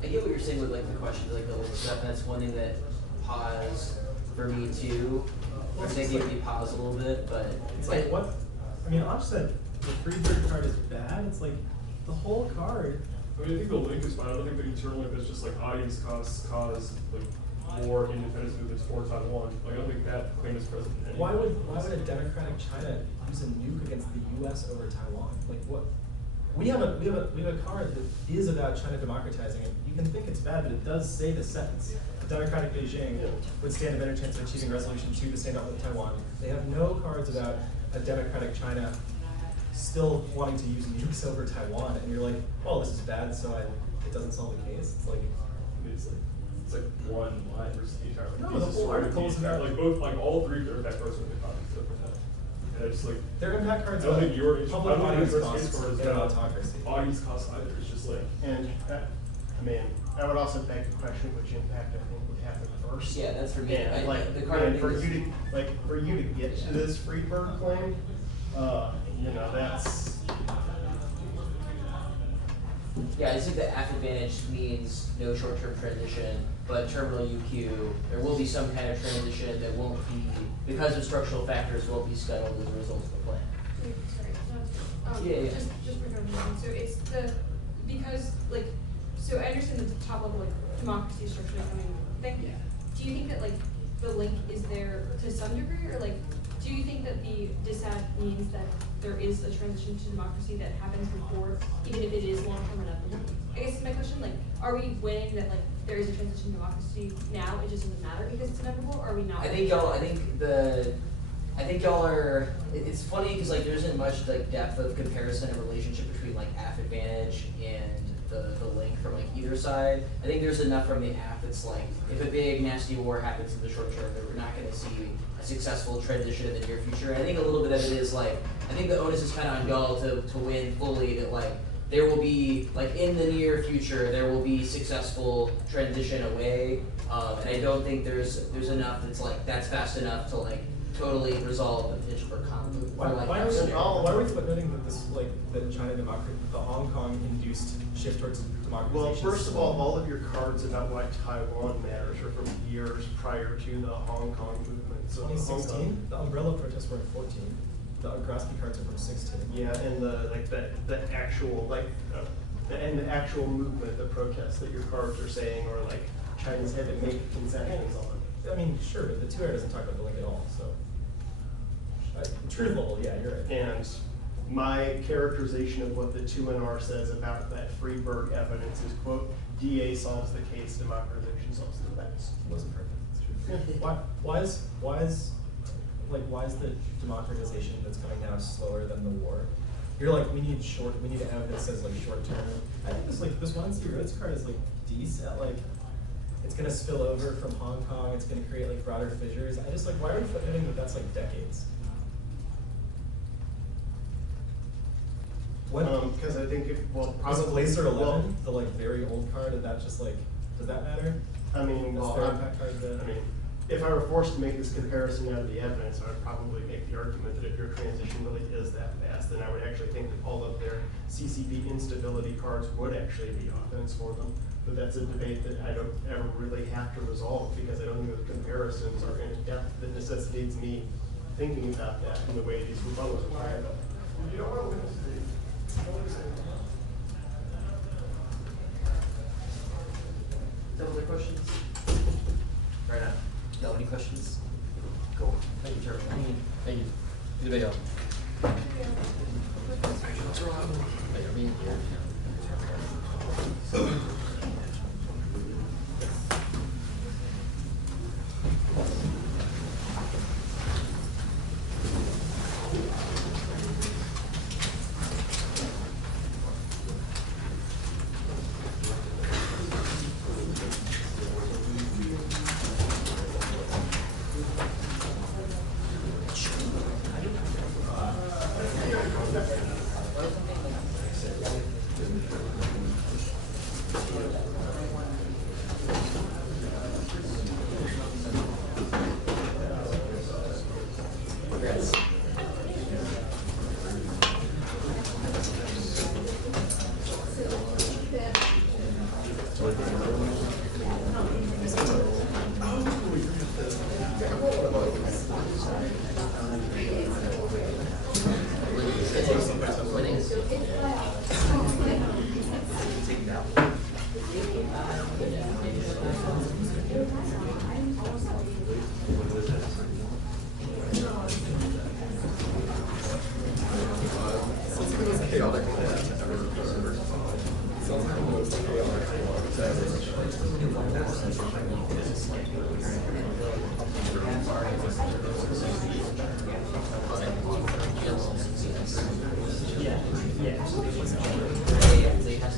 I get what you're saying with like the questions, like the old stuff. That's one thing that paused for me too. I think gave me pause a little bit, but It's like what? I mean, Ansh said the free bird card is bad. It's like the whole card. I mean, I think the link is fine. I don't think the internal link that's just like audience cause like more independence movements for Taiwan. Like I don't think that claim is present. In Why would a democratic China use a nuke against the U.S. over Taiwan? Like what? We have a card that is about China democratizing it. You can think it's bad, but it does say the sentence. A democratic Beijing would stand a better chance of achieving resolution 2 to stand up with Taiwan. They have no cards about a democratic China still wanting to use nukes over Taiwan, and you're like, oh, this is bad, so it doesn't solve the case. It's like one line versus the entire. No, the whole article is about like both like all three are impact cards with the copies of that. And it's like their impact cards I don't are think your public audience card costs is and autocracy. audience costs either. It's just like And I mean, I would also beg the question which impact I think would happen first. yeah, that's for me. And like the card and thing for is- you to get to this free bird claim, you know, that's Yeah, I think the AF advantage means no short-term transition, but terminal UQ, there will be some kind of transition that won't be, because of structural factors, won't be scuttled as a result of the plan. Sorry, Yeah. just for clarification, so it's because so I understand the top level democracy structure coming thing. Yeah. Do you think that the link is there to some degree, or do you think that the dissent means that there is a transition to democracy that happens before, even if it is long term inevitable? I guess my question, are we winning that there is a transition to democracy now, it just doesn't matter because it's inevitable, or are we not? I think y'all are. It's funny because there isn't much depth of comparison and relationship between AF advantage and the link from either side. I think there's enough from the AF that's if a big nasty war happens in the short term, that we're not going to see a successful transition in the near future. And I think a little bit of it is I think the onus is kind of on y'all to win fully that there will be in the near future there will be successful transition away. And I don't think there's enough that's fast enough to totally resolve the potential for conflict. Why are we footnoting that this that China the Hong Kong induced shift towards democratization? Well, first of all of your cards about why Taiwan matters are from years prior to the Hong Kong movement. So 2016, the umbrella protests were in 14. The grasping cards are from 16. Yeah, and the actual movement, the protests that your cards are saying, or China's had to make concessions on. I mean, sure, but the 2R doesn't talk about the link at all. So, truth level, yeah, you're right. And my characterization of what the 2NR says about that Freeburg evidence is, quote, DA solves the case, democratization solves the facts. It wasn't perfect. It's true. Why is the democratization that's coming now slower than the war? You're we need evidence that says short term. I think this one C Rhodes card is decent. It's gonna spill over from Hong Kong. It's gonna create broader fissures. I just why are we footnoting that that's decades? Because I think probably Laser 11, the very old card, and that just does that matter? I mean, if I were forced to make this comparison out of the evidence, I would probably make the argument that if your transition really is that fast, then I would actually think that all of their CCP instability cards would actually be offense for them. But that's a debate that I don't ever really have to resolve because I don't think the comparisons are in a depth that necessitates me thinking about that in the way these rebuttals are. You don't want to win this debate. Other questions? Right now. Y'all any questions? Cool. Thank you, Trevor. Thank you. Good debate, y'all. Hey, are we in here?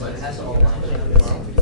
It has all lines.